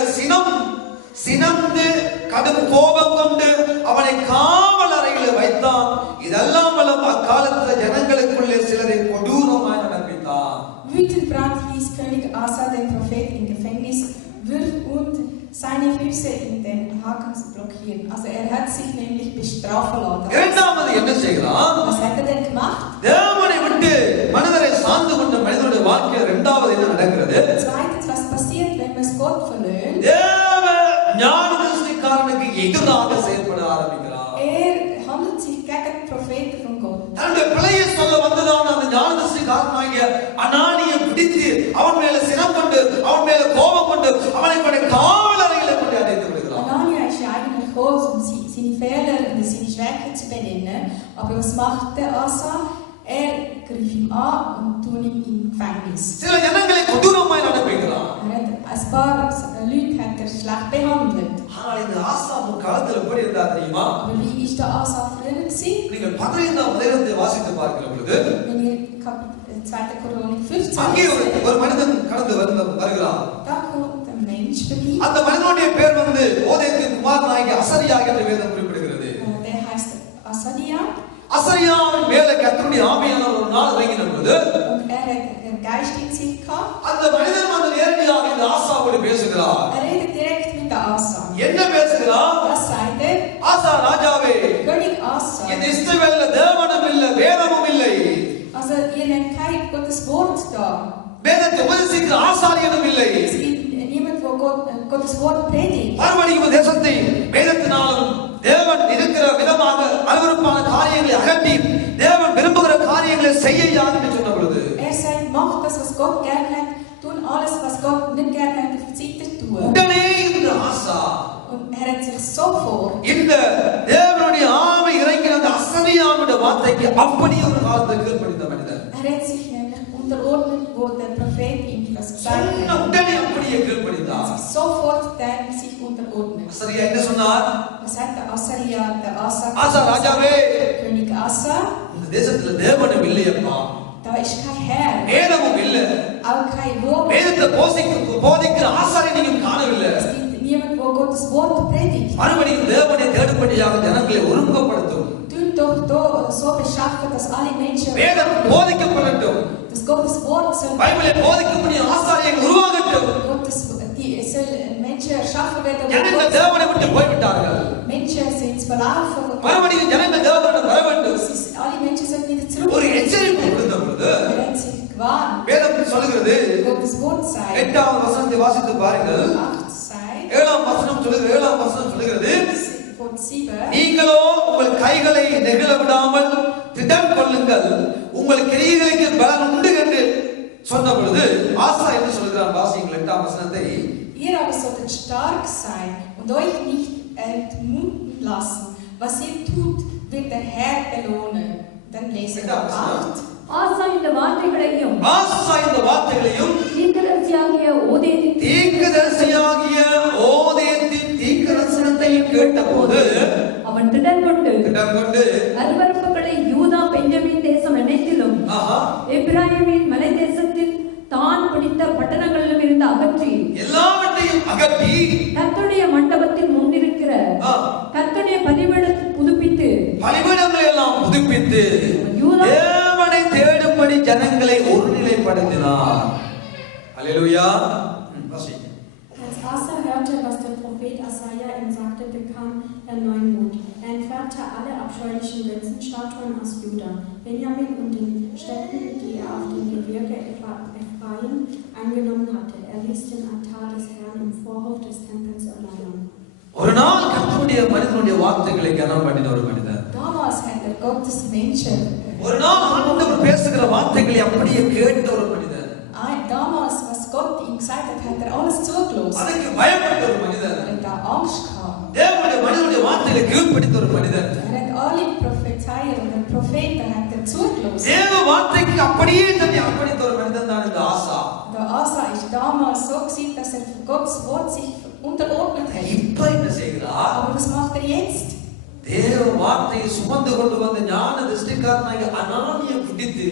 சினந்து கடும் கோபம் கொண்டு அவனை காவல் அறையில் வைத்தான். இதெல்லாம் அக்காலத்துல ஜனங்களுக்குள்ளே சிலரை கொடூரமாய் நடப்பித்தான். Wütend brach ließ König Asa den Prophet im Gefängnis und seine Füße in den Haken blockieren. Also er hat sich nämlich bestrafen lassen. இரண்டாவது என்ன செய்கிறான்? Was hat er denn gemacht? தேவனை விட்டு மனிதரை சார்ந்து கொண்ட மனிதனுடைய வாழ்க்கையில் இரண்டாவது என்ன நடக்கிறது? Zweitens, was passiert, wenn man es Gott verlöhnt? தேவ ஞான திருஷ்டிக்காரனுக்கு எதிராக செயல்பட ஆரம்பிக்கிறார். Er handelt sich gegen den Propheten von Gott. தன்னுடைய பிழையை சொல்ல வந்ததான அந்த ஞான திருஷ்டிக்காரனாகிய அனானியை பிடித்து அவன் மேல சினம் கொண்டு அவன் மேல கோபம் கொண்டு அவனை கொண்டு காவல் அறையில் கொண்டு அடைத்து விடுகிறார். Anania ist ja eigentlich groß, um seine Fehler und seine Schwächen zu benennen. Aber was macht der Asa? Er griff ihm an und tut ihn im Gefängnis. சில ஜனங்களை கொடூரமாய் நடப்பிக்கிறார். Ein paar Leute hat er schlecht behandelt. ஆனால் இந்த ஆசா முற்காலத்தில் எப்படி இருந்தா தெரியுமா? Aber wie ist der Asa früher gewesen? நீங்கள் 15ஆம் அதிகாரத்தை வாசித்து பார்க்கிற பொழுது Wenn ihr Kapitel 2. Chronik 15 அங்கே ஒரு மனிதன் கடந்து வருகிறார். da kommt ein Mensch vorbei. அந்த மனிதனுடைய பேர் வந்து ஓதேக்கு குமாரனாகிய அசரியா என்று வேதம் குறிப்பிடுகிறது. Der heißt Asadia. அசரியாவின் மேல கர்த்தருடைய ஆவியானவர் ஒரு நாள் இறங்கின பொழுது Und er hat den Geist in sich gehabt. அந்த மனிதன் வந்து நேரடியாக இந்த ஆசாவோடு பேசுகிறார். Er redet direkt mit der Asa. என்ன பேசுகிறார்? Was sagt er? ஆசா ராஜாவே, König Asa. இந்த இஸ்ரவேல்ல தேவனும் இல்லை வேதமும் இல்லை. Also ihr nennt kein Gottes Wort da. வேதத்தை உபதேசிக்கிற ஆசாரியனும் இல்லை. Es gibt niemand, wo Gottes Wort predigt. மறுபடியும் தேசத்தை வேதத்தினாலும் தேவன் இருக்கிற விதமாக அருவருப்பான காரியங்களை அகற்றி தேவன் விரும்புகிற காரியங்களை செய்ய என்று சொன்ன பொழுது Er sagt, mach das, was Gott gerne hat, tun alles, was Gott nicht gerne hat, verzichtet tun. உடனே இந்த ஆசா Und er hat sich sofort இந்த தேவனுடைய ஆவி இறங்கின அந்த அசரியாவுடைய வார்த்தைக்கு அப்படியே ஒரு காலத்தை கீழ்ப்படிந்த மனிதன். Er hat sich nämlich unterordnet, wo der Prophet ihm das gesagt சொன்ன hat. உடனே அப்படியே கீழ்ப்படிந்தார். Er hat sich sofort dann sich unterordnet. அசரியா என்ன சொன்னார்? Was hat der Asaria, der Asa? ஆசா ராஜாவே, König Asa, இந்த தேசத்துல தேவனும் இல்லையப்பா, da ist kein Herr, வேதமும் இல்லை, auch kein Wort. வேதத்தை போதிக்கிற ஆசாரியனையும் காணவில்லை. Es gibt niemand, wo Gottes Wort predigt. மறுபடியும் தேவனை தேடும்படியாக ஜனங்களை ஒருமுகப்படுத்தும். Tut doch so beschaffen, dass alle Menschen வேதம் போதிக்கப்படட்டும். dass Gottes Wort soll பைபிளை போதிக்கக்கூடிய ஆசாரியர்கள் உருவாகட்டும். die soll Menschen erschaffen werden. ஜனங்கள் தேவனை விட்டு போய்விட்டார்கள். Menschen sind verlaufen von Gott. மறுபடியும் ஜனங்கள் தேவனிடம் வர வேண்டும். Alle Menschen sind wieder zurück. ஒரு எச்சரிப்பு கொடுத்த பொழுது sich gewarnt. வேதம் சொல்கிறது, Gottes Wort sagt. 8ஆம் வசனத்தை வாசித்து பாருங்கள். 8 sagt. 7ஆம் வசனம் சொல்கிறது, Von 7. நீங்களோ உங்கள் கைகளை நெகிழ விடாமல் திடன் கொள்ளுங்கள், உங்கள் கிரியைகளுக்கு பலன் உண்டு என்று சொன்ன பொழுது ஆசா என்ன சொல்கிறார்? வாசியுங்கள் 8ஆம் வசனத்தை. Ihr aber solltet stark sein und euch nicht entmuten lassen. Was ihr tut, wird der Herr belohnen. Dann lesen wir 8. ஆசா இந்த வார்த்தைகளையும் தீர்க்கதரிசியாகிய ஓதேதின் தீர்க்கதரிசனத்தையும் கேட்டபோது அவன் திடன் கொண்டு அருவருப்புகளை யூதா பெஞ்சமின் தேசம் அனைத்திலும் எப்பிராயீமின் மலை தேசத்தில் தான் பிடித்த பட்டணங்களிலும் இருந்து அகற்றி எல்லாவற்றையும் அகற்றி கர்த்தருடைய மண்டபத்தில் முன்னிருக்கிற கர்த்தருடைய பலிபீடத்தை புதுப்பித்து பலிபீடங்களை எல்லாம் புதுப்பித்து தேவனை தேடும்படி ஜனங்களை ஒருநிலைப்படுத்தினார். அல்லேலூயா. Als Asa hörte, was der Prophet Asaja ihm sagte, bekam er neuen Mut. Er entfernte alle abscheulichen Götzenstatuen aus Juda, Benjamin und den Städten, die er auf dem Gebirge Ephraim eingenommen hatte. Er ließ den Altar des Herrn im Vorhof des Tempels erneuern. ஒரு நாள் கர்த்தருடைய மனிதனுடைய வார்த்தைகளை கனம் பண்ணின ஒரு மனிதன். Damals hat er Gottes Menschen. ஒரு நாள் ஆண்டவர் பேசுகிற வார்த்தைகளை அப்படியே கேட்ட ஒரு மனிதன். Damals, was Gott ihm gesagt hat, hat er alles zugelassen. அதுக்கு பயப்பட்ட ஒரு மனிதன். Er hat Angst gehabt. தேவனுடைய மனிதனுடைய வார்த்தைகளை கீழ்ப்படித்த ஒரு மனிதன். Er hat alle Prophezeier und den Propheten hat er zugelassen. தேவ வார்த்தைக்கு அப்படியே தன்னை அர்ப்பணித்த ஒரு மனிதன் தான் இந்த ஆசா. Der Asa ist damals so gewesen, dass er für Gottes Wort sich unterordnet hat. இப்ப என்ன செய்கிறார்? Aber was macht er jetzt? தேவ வார்த்தையை சுமந்து கொண்டு வந்த ஞான திருஷ்டிக்காரனாகிய அனானியை பிடித்து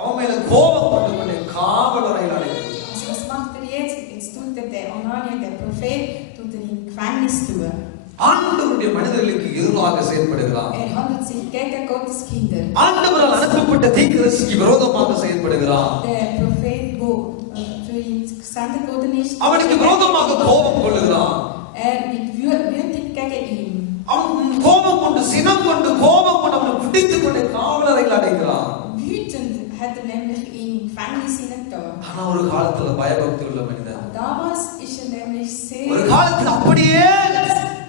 அவன் மேல கோபம் கொண்டு கொண்டு காவல் அறையில் அடைக்கிறார். Also was macht er jetzt? Jetzt tut er der Anania, der Prophet, tut er in Gefängnis tun. ஆண்டவருடைய மனிதர்களுக்கு எதிராக செயல்படுகிறார். Er handelt sich gegen Gottes Kinder. ஆண்டவரால் அனுப்பப்பட்ட தீர்க்கதரிசிக்கு விரோதமாக செயல்படுகிறார். Der Prophet, wo für ihn gesendet worden ist, அவனுக்கு விரோதமாக கோபம் கொள்ளுகிறான். wird wütend gegen ihn. அவன் கோபம் கொண்டு சினம் கொண்டு கோபம் கொண்டு அவனை பிடித்துக் கொண்டு காவல் அறையில் அடைக்கிறான். Wütend hat er nämlich ihn in Gefängnis hineingetan. ஆனா ஒரு காலத்துல பயபக்தி உள்ள மனிதன். Damals ist er nämlich ஒரு sehr. காலத்துல அப்படியே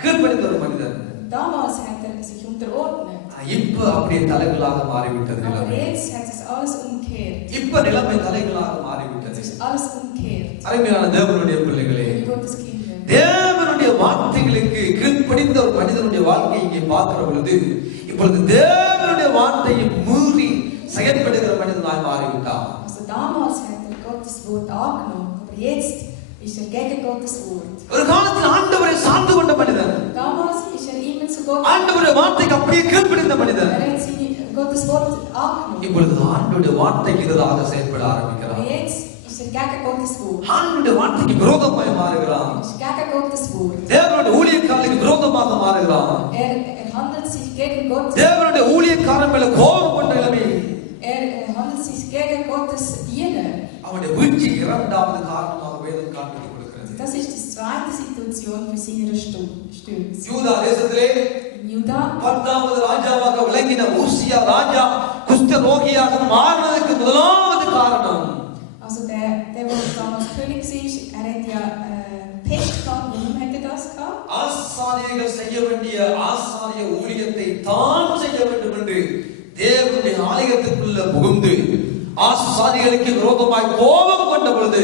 கீழ்ப்படிந்த ஒரு மனிதன். Damals hat er sich unterordnet. இப்ப அப்படியே தலைகளாக மாறிவிட்டது Aber நிலைமை. jetzt hat es alles umgekehrt. இப்ப நிலைமை தலைகளாக மாறிவிட்டது. Es ist alles umgekehrt. அருமையான தேவனுடைய பிள்ளைகளே, Gottes Kinder. தேவனுடைய வார்த்தைகளுக்கு கீழ்ப்படிந்த ஒரு மனிதனுடைய வாழ்க்கையை இங்கே பார்க்கிற பொழுது இப்பொழுது தேவனுடைய வார்த்தையை மீறி செயல்படுகிற மனிதனாய் மாறிவிட்டான். Also damals hat er Gottes Wort angenommen, aber jetzt ist er gegen Gottes Wort. ஒரு காலத்தில் ஆண்டவரை சார்ந்து கொண்ட மனிதன், Damals ist er immer zu Gott. ஆண்டவருடைய வார்த்தைக்கு அப்படியே கீழ்ப்படிந்த மனிதன், Er hat seine Gottes Wort angenommen. இப்பொழுது ஆண்டவருடைய வார்த்தைக்கு எதிராக செயல்பட ஆரம்பிக்கிறான். Aber jetzt ist er gegen Gottes Wort. ஆண்டவருடைய வார்த்தைக்கு விரோதமாய் மாறுகிறான். Er ist gegen Gottes Wort. தேவனுடைய ஊழியக்காரனுக்கு விரோதமாக மாறுகிறான். Er handelt sich gegen Gott. தேவனுடைய ஊழியக்காரன் மேல கோபம் கொண்ட நிலைமை. Er handelt sich gegen Gottes Diener. அவனுடைய வீழ்ச்சிக்கு இரண்டாவது காரணமாக வேதம் காண்பித்துக் கொடுக்கிறது. Das ist die zweite Situation für seine Stürze. யூதா தேசத்திலே In Juda, 10வது ராஜாவாக விளங்கின ஊசியா ராஜா குஷ்டரோகியாக மாறினதற்கு முதலாவது காரணம், also der wo damals König war, er hat ja Pest gehabt. Warum hat er das gehabt? ஆசாரியர்கள் செய்ய வேண்டிய ஆசாரிய ஊழியத்தை தான் செய்ய வேண்டும் என்று தேவனுடைய ஆலயத்திற்குள்ள புகுந்து ஆசாரியர்களுக்கு விரோதமாய் கோபம் கொண்ட பொழுது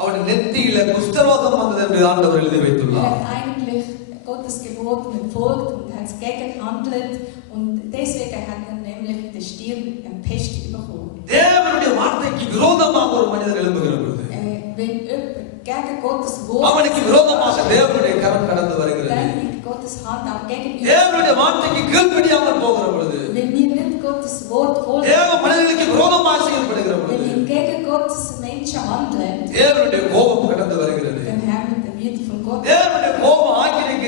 அவன் நெத்தியில குஷ்டரோகம் வந்தது என்று ஆண்டவர் எழுதி வைத்துள்ளார். Er hat eigentlich Gottes Geboten entfolgt und hat gegen gehandelt und deswegen hat er nämlich die Stirn Pest bekommen. தேவனுடைய வார்த்தைக்கு விரோதமாக ஒரு மனிதன் எழும்புகிற பொழுது Wenn jemand gegen Gottes Wort, அவனுக்கு விரோதமாக தேவனுடைய கரம் கடந்து வருகிறது. dann liegt Gottes Hand auch gegen ihn. தேவனுடைய வார்த்தைக்கு கீழ்ப்படியாமல் போகிற பொழுது, Wenn wir nicht Gottes Wort folgen, தேவ மனிதர்களுக்கு விரோதமாக செயல்படுகிற wenn பொழுது wir gegen Gottes Menschen handeln, தேவனுடைய கோபம் கடந்து வருகிறது. dann haben wir die Wüte von Gott. தேவனுடைய கோபம் ஆக்கினைக்கு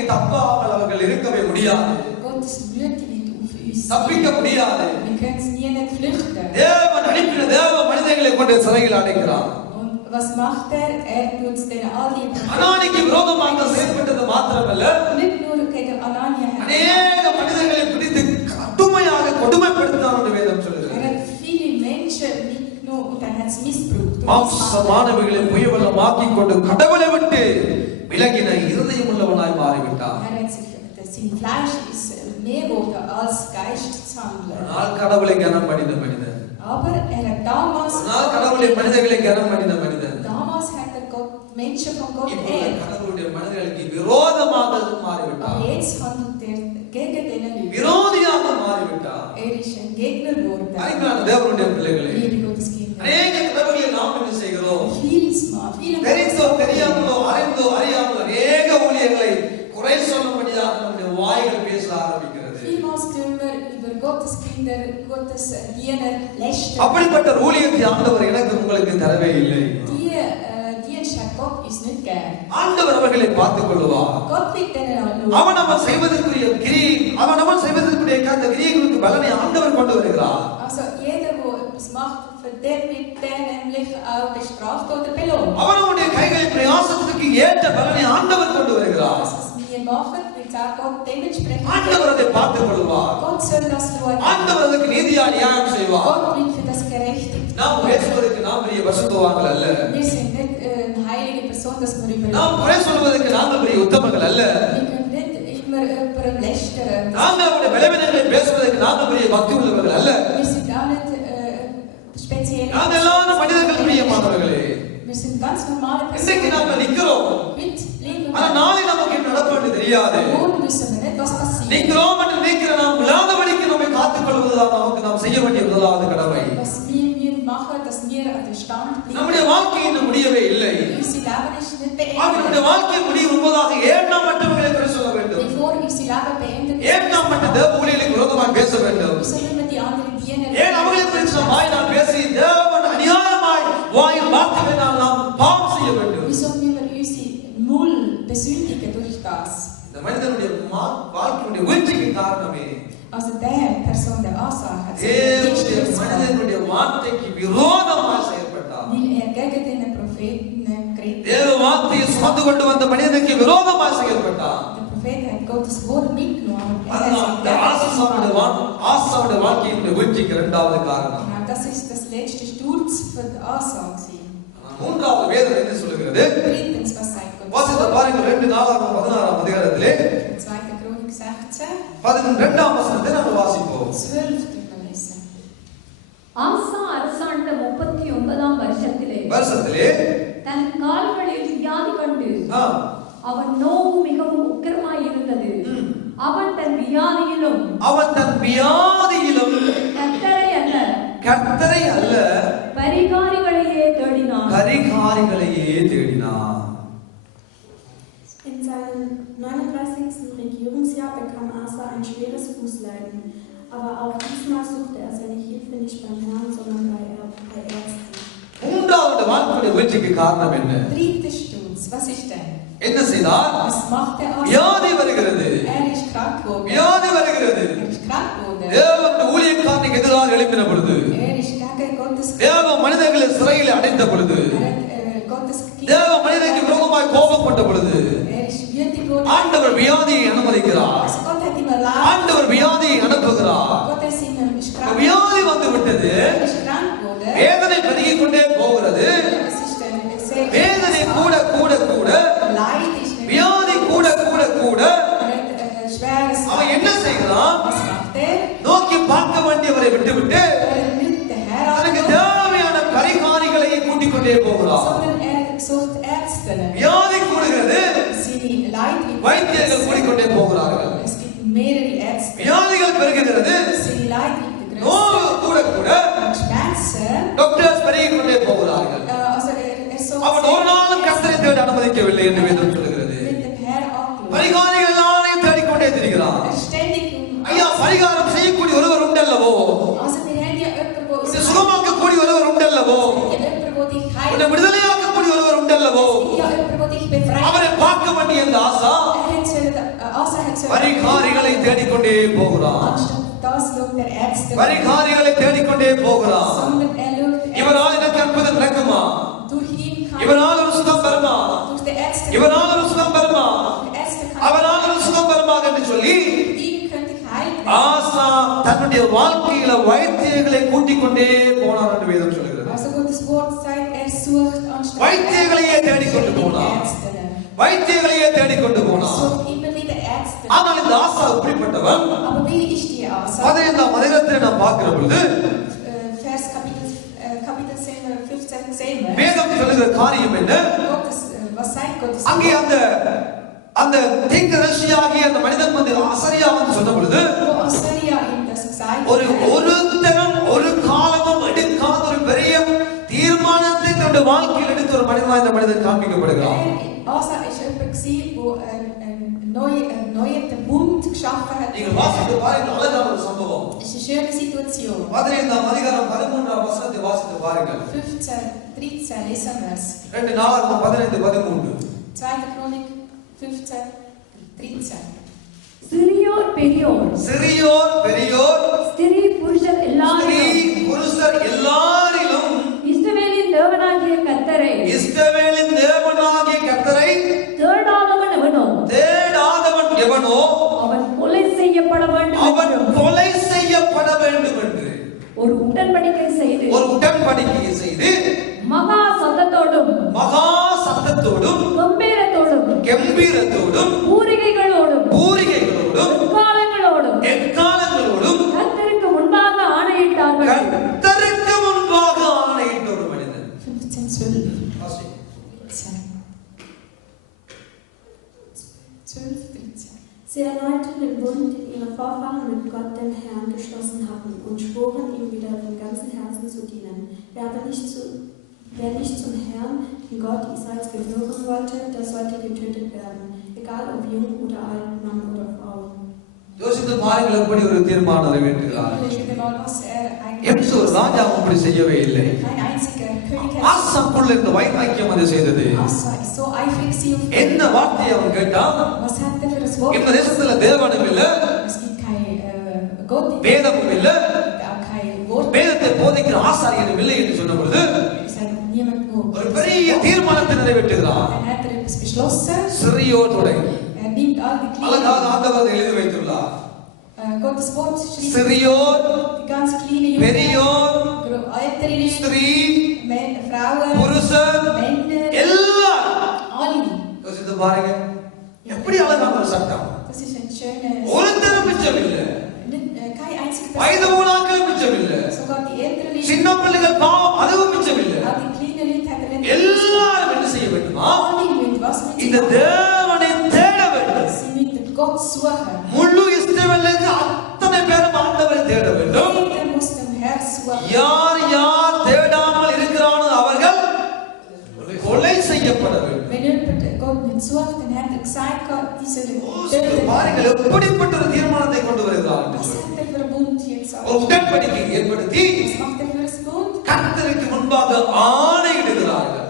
Gottes Güte liegt auf uns. தப்பிக்க முடியாது. Wir können es nie nicht flüchten. தேவன் அனுப்பின தேவ மனிதர்களை கொண்டு சிறையில் அடைக்கிறார். Und was macht er? Er tut denen all die அனானிக்கு விரோதமாக செயல்பட்டது மாத்திரமல்ல, nicht nur gegen Anania. அநேக மனிதர்களை பிடித்து கடுமையாக கொடுமைப்படுத்தினார் என்று வேதம் சொல்கிறது. Er hat viele Menschen mitgenommen und er hat es missbraucht. மாம்சமானவைகளை புயவல்லமாக்கிக் கொண்டு கடவுளை விட்டு விலகின இருதயம் உள்ளவனாய் மாறிவிட்டார். Er hat sich, sein Fleisch ist mehr geworden als Geist zu handeln. ஆனால் கடவுளை கனம் பண்ணின மனிதன். Aber er hat damals கடவுளை மனிதர்களை கனம் பண்ணின மனிதன். Damals hat er Gott, Menschen von Gott இப்பொழுது கடவுளுடைய மனிதர்களுக்கு விரோதமாக மாறிவிட்டார். Aber jetzt handelt er gegen denen Leute. விரோதியாக மாறிவிட்டார். Er ist ein Gegner geworden. அன்பான தேவனுடைய பிள்ளைகளே, Liebe Gotteskinder. அநேக தடவைகளை நாம் என்ன செய்கிறோம்? Vieles Mal, viele தெரிந்தோ தெரியாமலோ அறிந்தோ அறியாமலோ அநேக ஊழியர்களை குறை சொல்லும்படியாக நம்முடைய வாய்கள் பேச ஆரம்பிக்கிறது. Vielmals tun wir über Gottes Kinder, Gottes Diener lästern. அப்படிப்பட்ட ஊழியத்தை ஆண்டவர் எனக்கு உங்களுக்கு தரவே இல்லை. Die Dienst hat Gott uns nicht gegeben. ஆண்டவர் அவர்களை பார்த்துக் கொள்வார். Gott wird denen anschauen. அவன் நம்ம செய்வதற்குரிய கிரியை, அவன் நம்ம செய்வதற்குரிய அந்த கிரியைகளுக்கு பலனை ஆண்டவர் கொண்டு வருகிறார். Also jeder, der etwas macht, für den wird der nämlich auch bestraft oder belohnt. அவனுடைய கைகளின் பிரயாசத்துக்கு ஏற்ற பலனை ஆண்டவர் கொண்டு வருகிறார். Was wir machen, wird auch Gott dementsprechend. ஆண்டவர் அதை பார்த்துக் கொள்வார். Gott soll das schauen. ஆண்டவர் அதுக்கு நீதியா நியாயம் செய்வார். Gott wird für das gerechtigt. நாம் பேசுவதற்கு நாம் பெரிய பசுத்தவான்கள் அல்ல. Wir sind nicht eine heilige Person, dass wir über நாம் குறை சொல்வதற்கு நாங்கள் பெரிய உத்தமர்கள் அல்ல. Wir können nicht immer über lästern. நாங்கள் அவருடைய பலவீனங்களை பேசுவதற்கு நாங்கள் பெரிய பக்தி உள்ளவர்கள் அல்ல. Wir sind auch nicht speziell. நாங்கள் எல்லாரும் மனிதர்கள் பிரியமானவர்களே. Wir sind ganz normale இன்றைக்கு Personen. நாங்கள் நிற்கிறோம். Mit Leben. ஆனா நாளை நமக்கு என்ன நடப்பது தெரியாது. Morgen wissen wir nicht, was passiert. நிற்கிறோம் என்று நினைக்கிற நாம் விழாதபடிக்கு நம்மை காத்துக் கொள்வதுதான் நமக்கு நாம் செய்ய வேண்டிய முதலாவது கடமை. Was wir machen, dass wir an der Stand bleiben. நம்முடைய வாழ்க்கை இன்னும் முடியவே இல்லை. Unser Leben ist nicht நம்முடைய beendet. வாழ்க்கை முடியும் என்பதாக ஏன் நாம் மற்றவர்களை குறை சொல்ல வேண்டும்? Bevor unser Leben beendet ஏன் நாம் மற்ற தேவ ஊழியர்களுக்கு விரோதமாக பேச வேண்டும்? ist, sollen wir die anderen Diener. ஏன் அவர்களை குறித்து நாம் வாயினால் பேசி தேவன் அநியாயமாய் வாயில் வார்த்தைகளினால் நாம் பாவம் செய்ய வேண்டும்? Wieso müssen wir unsere Null besündigen durch das? இந்த மனிதனுடைய வாழ்க்கையுடைய வீழ்ச்சிக்கு காரணமே Also der Person, der Asa hat sich தேவனுடைய nicht மனிதனுடைய வார்த்தைக்கு விரோதமாக செயல்பட்டார். weil er gegen den Propheten geredet hat. தேவ வார்த்தையை சுமந்து கொண்டு வந்த மனிதனுக்கு விரோதமாக செயல்பட்டார். Der Prophet hat Gottes Wort mitgenommen. அந்த ஆசாவுடைய வாழ்க்கையினுடைய வீழ்ச்சிக்கு இரண்டாவது காரணம். Das ist das letzte Sturz von Asa gewesen. மூன்றாவது வேதம் என்ன சொல்லுகிறது? Drittens, was sagt Gott? வாசித்து பாருங்கள் 2:4-16 அதிகாரத்திலே 2. Chronik 16, 12ஆம் வசனத்தை நாம் வாசிப்போம். 12 drüber lesen. ஆசா அரசாண்ட 39ஆம் வருஷத்திலே தன் கால்களில் வியாதி கண்டு அவன் நோவு மிகவும் உக்கிரமாய் இருந்தது. அவன் தன் வியாதியிலும் கர்த்தரை அல்ல பரிகாரிகளையே தேடினான். In seinem 39. Regierungsjahr bekam Asa ein schweres Fußleiden. Aber auch diesmal suchte er seine Hilfe nicht beim Herrn, sondern bei Ärzten. மூன்றாவது வாழ்க்கையுடைய வீழ்ச்சிக்கு காரணம் என்ன? Dritter Sturz, was ist denn? என்ன செய்தார்? Was macht der Asa? வியாதி வருகிறது. Er ist krank geworden. வியாதி வருகிறது. Er ist krank geworden. தேவனுடைய ஊழியக்காரனுக்கு எதிராக எழுப்பின பொழுது, Er ist gegen Gottes தேவ மனிதர்களை சிறையில் அடைத்த பொழுது, Gottes தேவ மனிதனுக்கு விரோதமாய் கோபப்பட்ட பொழுது, Er ist wütend geworden. ஆண்டவர் வியாதியை அனுமதிக்கிறார். Also Gott hat ihm erlaubt. ஆண்டவர் வியாதியை அனுப்புகிறார். Gott ist krank. வியாதி வந்து விட்டது. Er ist krank geworden. வேதனை பெருகிக் கொண்டே போகிறது. Es ist sehr வேதனை கூட கூட கூட, Leid ist வியாதி கூட கூட கூட, schweres. அவன் என்ன செய்கிறான்? Was macht er? நோக்கி பார்க்க வேண்டியவரை விட்டுவிட்டு Er nimmt den Herr தனக்கு an, தேவையான பரிகாரிகளை கூட்டிக் கொண்டே போகிறான். sondern er sucht Ärzte. வியாதி கூடுகிறது. Seine Leid wird வைத்தியர்கள் கூடிக்கொண்டே போகிறார்கள். Es gibt mehrere Ärzte. வியாதிகள் பெருகுகிறது. Seine Leid wird நோவு கூட கூட Schmerzen. டாக்டர்ஸ் பெருகிக் கொண்டே போகிறார்கள். Also er sucht அவன் ஒரு நாளும் கர்த்தரை தேட அனுமதிக்கவில்லை என்று வேதம் சொல்கிறது. mit dem Herr angeschaut. பரிகாரிகள் எல்லாரையும் தேடிக்கொண்டே திரிகிறான். Er ständig ஐயா, பரிகாரம் செய்யக்கூடிய ஒருவர் உண்டல்லவோ, Also wir haben ja jemanden, wo உன்னை சுகமாக்கக்கூடிய ஒருவர் உண்டல்லவோ, jemanden, wo dich உன்னை heilt. விடுதலையாக்கக்கூடிய ஒருவர் உண்டல்லவோ, Ja, jemanden, wo dich befreit. அவரை பார்க்க வேண்டிய அந்த ஆசா Er hat sollen, Asa hat sollen பரிகாரிகளை தேடிக்கொண்டே போகிறான். Anstatt das schaut der Ärzte, பரிகாரிகளை தேடிக்கொண்டே போகிறான். sondern er schaut, இவரால் எனக்கு அற்புதம் நடக்குமா? durch ihn kann, இவரால் ஒரு சுகம் வருமா? durch die Ärzte, இவரால் ஒரு சுகம் வருமா? die Ärzte kann, அவரால் ஒரு சுகம் வருமா என்று சொல்லி durch ihn könnte ich heilen. ஆசா தன்னுடைய வாழ்க்கையில வைத்தியர்களை கூட்டிக் கொண்டே போனார் என்று வேதம் சொல்கிறது. Also Gottes Wort sagt, er sucht anstatt வைத்தியர்களையே தேடிக்கொண்டு போனார். Ärzte. வைத்தியர்களையே தேடிக்கொண்டு Er போனார். sucht immer wieder Ärzte. ஆனால் இந்த ஆசா எப்படிப்பட்டவன்? Aber wie ist die Asa? 15ஆம் அதிகாரத்தில் நாம் பார்க்கிற பொழுது Vers Kapitel 10, 15 sehen wir. வேதம் சொல்லுகிற காரியம் என்ன? Was sagt Gottes அங்கே அந்த தீர்க்கதரிசியாகிய அந்த மனிதன் வந்து ஆசரியா வந்து சொன்ன பொழுது Wo Asaria ihm das gesagt ஒரு hat, தரம் ஒரு காலமும் எடுக்காத ஒரு பெரிய தீர்மானத்தை தன்னுடைய வாழ்க்கையில் எடுத்த ஒரு மனிதனாக இந்த மனிதன் காண்பிக்கப்படுகிறான். Asa ist jemand gewesen, wo einen neuen Bund geschaffen hat. நீங்கள் வாசித்து பாருங்கள், அழகான ஒரு சம்பவம். Es ist eine schöne Situation. 15ஆம் அதிகாரம் 13ஆம் வசனத்தை வாசித்து பாருங்கள். 15, 13 lesen wir es. 2 நாளாகமம் 15, 13. 2. Chronik 15, 13. சிறியோர் பெரியோர் சிறியோர் பெரியோர் ஸ்திரீ புருஷர் ஸ்திரீ எல்லாரும் புருஷர் எல்லாரிலும் இஸ்ரவேலின் தேவனாகிய கர்த்தரை இஸ்ரவேலின் தேவனாகிய கர்த்தரை தேடாதவன் எவனோ தேடாதவன் எவனோ அவன் கொலை செய்யப்பட வேண்டும் அவன் என்றும் கொலை செய்யப்பட வேண்டும் என்று ஒரு உடன்படிக்கை செய்து ஒரு உடன்படிக்கையை செய்து மகா சத்தத்தோடும் மகா சத்தத்தோடும் கம்பீரத்தோடும் பூரிகைகளோடும் எக்காலங்களோடும் கர்த்தருக்கு முன்பாக ஆணையிட்டார்கள். கர்த்தருக்கு முன்பாக ஆணையிட்ட ஒரு மனிதன். 15, 12, 13. Sie erneuten den Bund, den ihre Vorfahren mit Gott, dem Herrn, geschlossen hatten und schworen ihm wieder von ganzem Herzen zu dienen. Wer nicht zum Herrn, den Gott Israels, gehören wollte, der sollte getötet werden, egal ob jung oder alt, Mann oder Frau. யோசித்து பாருங்கள் எப்படி ஒரு தீர்மானம் நிறைவேற்றுகிறார். Überlegen wir mal, was eigentlich எந்த ஒரு ராஜாவும் அப்படி செய்யவே இல்லை. kein einziger König hat. ஆசாக்குள்ள இந்த வைராக்கியம் அதை செய்தது. Asa ist so eifrig, sie auf என்ன வார்த்தையை அவன் கேட்டான்? Was hat er für das Wort? இந்த தேசத்துல தேவனும் இல்ல, Es gibt kein Gott, வேதமும் இல்ல, auch kein Wort. வேதத்தை போதிக்கிற ஆசாரியனும் இல்லை என்று சொன்ன பொழுது Es hat niemand wo. ஒரு பெரிய தீர்மானத்தை நிறைவேற்றுகிறார். Dann hat er etwas beschlossen. சிறியோர் தொடங்கி Er nimmt all die அழகாக Kleinen. ஆண்டவர் எழுதி வைத்துள்ளார். Gottes Wort schreibt சிறியோர் die ganz kleinen Jungen, பெரியோர் ältere Leute, ஸ்திரீ Frauen, புருஷர் Männer, எல்லாரும் alle. யோசித்து பாருங்க எப்படி அழகான ஒரு சட்டம். Das ist ein schönes. ஒருத்தரும் மிச்சம் இல்ல, Kein einziger வயது போனாக்கள் மிச்சம் இல்ல, Sogar die älteren Leute, சின்ன பிள்ளைகள் பாவம் அதுவும் மிச்சம் இல்ல, auch die kleinen Leute hat er nicht. எல்லாரும் என்ன செய்ய வேண்டுமா? Alle müssen was mit இந்த தேவனை தேட வேண்டும். Sie müssen Gott suchen. முழு இஸ்ரவேலுக்கு அத்தனை பேரும் ஆண்டவரை தேட வேண்டும். Jeder muss den Herrn suchen. யார் யார் தேடாமல் இருக்கிறானோ அவர்கள் கொலை செய்யப்பட வேண்டும். Wenn jemand Gott nicht sucht, dann hat er gesagt, Gott, diese பாருங்கள் எப்படிப்பட்ட ஒரு தீர்மானத்தை கொண்டு வருகிறார் என்று Was சொல்லி. hat er für einen Bund jetzt ஒரு auch? உடன்படிக்கை ஏற்படுத்தி Was macht er für einen Bund? கர்த்தருக்கு முன்பாக ஆணையிடுகிறார்கள்.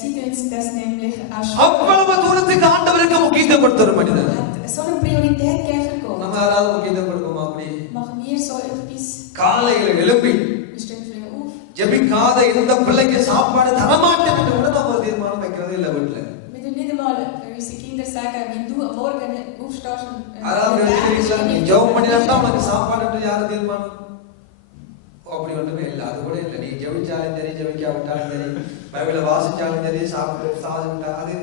Sie tun das nämlich auch அவ்வளவு தூரத்துக்கு ஆண்டவருக்கு முக்கியத்துவம் கொடுத்த ஒரு மனிதன். hat so eine Priorität gegeben für நம்ம Gott. யாராவது முக்கியத்துவம் கொடுப்போமா? அப்படி Machen wir so etwas? காலையில எழுப்பி Wir stehen früh auf. ஜெபிக்காத இந்த பிள்ளைக்கு சாப்பாடு தரமாட்டேன் என்று கூட நம்ம ஒரு தீர்மானம் வைக்கிறதே இல்லை வீட்டுல. Wir tun nicht einmal unsere Kinder sagen, wenn du am Morgen aufstehst und யாராவது எழுதிருக்கீங்களா? நீ ஜெபம் பண்ணினா உனக்கு சாப்பாடு என்று யாரும் தீர்மானம் அப்படி ஒன்றுமே இல்லை. அது கூட இல்லை. நீ ஜெபிச்சாலும் சரி ஜெபிக்காவிட்டாலும் சரி பைபிளை வாசிச்சாலும் சரி சாப்பிட்டா அது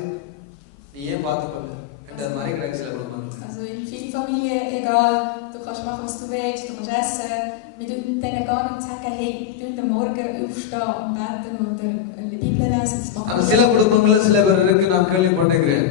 நீ ஏன் பார்த்துக்கொள்ள என்ற மாதிரி கிடையாது சில குடும்பங்கள். Also in vielen Familien, egal, du kannst machen, was du willst, du kannst essen. Wir tun denen gar nicht sagen, hey, du am Morgen aufstehen und beten oder die Bibel lesen. Das machen ஆனால் wir சில nicht. குடும்பங்களில் சில பேர் இருக்கு நான் கேள்விப்பட்டிருக்கிறேன்.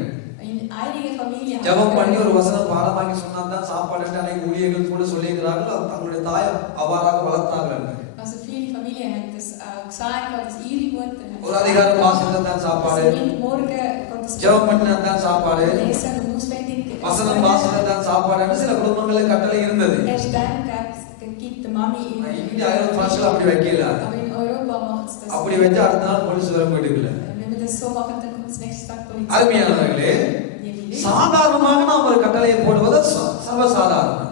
In einigen Familien ஜெபம் பண்ணி ஒரு வசனம் பாடமாக்கி சொன்னால் தான் சாப்பாடு அன்னைக்கு ஊழியர்கள் கூட சொல்லியிருக்கிறார்கள். தங்களுடைய தாயை அவ்வாறாக வளர்த்தார்கள். Also viele Familien haben das auch gesagt, dass ihre Mutter ஒரு அதிகாரம் வாசித்தா தான் சாப்பாடு, morgen Gottes ஜெபம் பண்ணினா தான் சாப்பாடு, lesen und auswendig வசனம் வாசித்தா தான் சாப்பாடு சில குடும்பங்களுக்கு கட்டளை இருந்தது. Erst dann gibt die Mami இந்திய ஐரோப்பா பிரான்ஸ்ல அப்படி வைக்கல. aber in Europa macht es das. அப்படி வச்சா அடுத்த நாள் போலீஸ் வர போயிடுல. Wenn wir das so machen, dann kommt es nächsten Tag Polizei. அருமையானவர்களே, சாதாரணமாக நாம் ஒரு கட்டளையை போடுவது சர்வசாதாரணம்.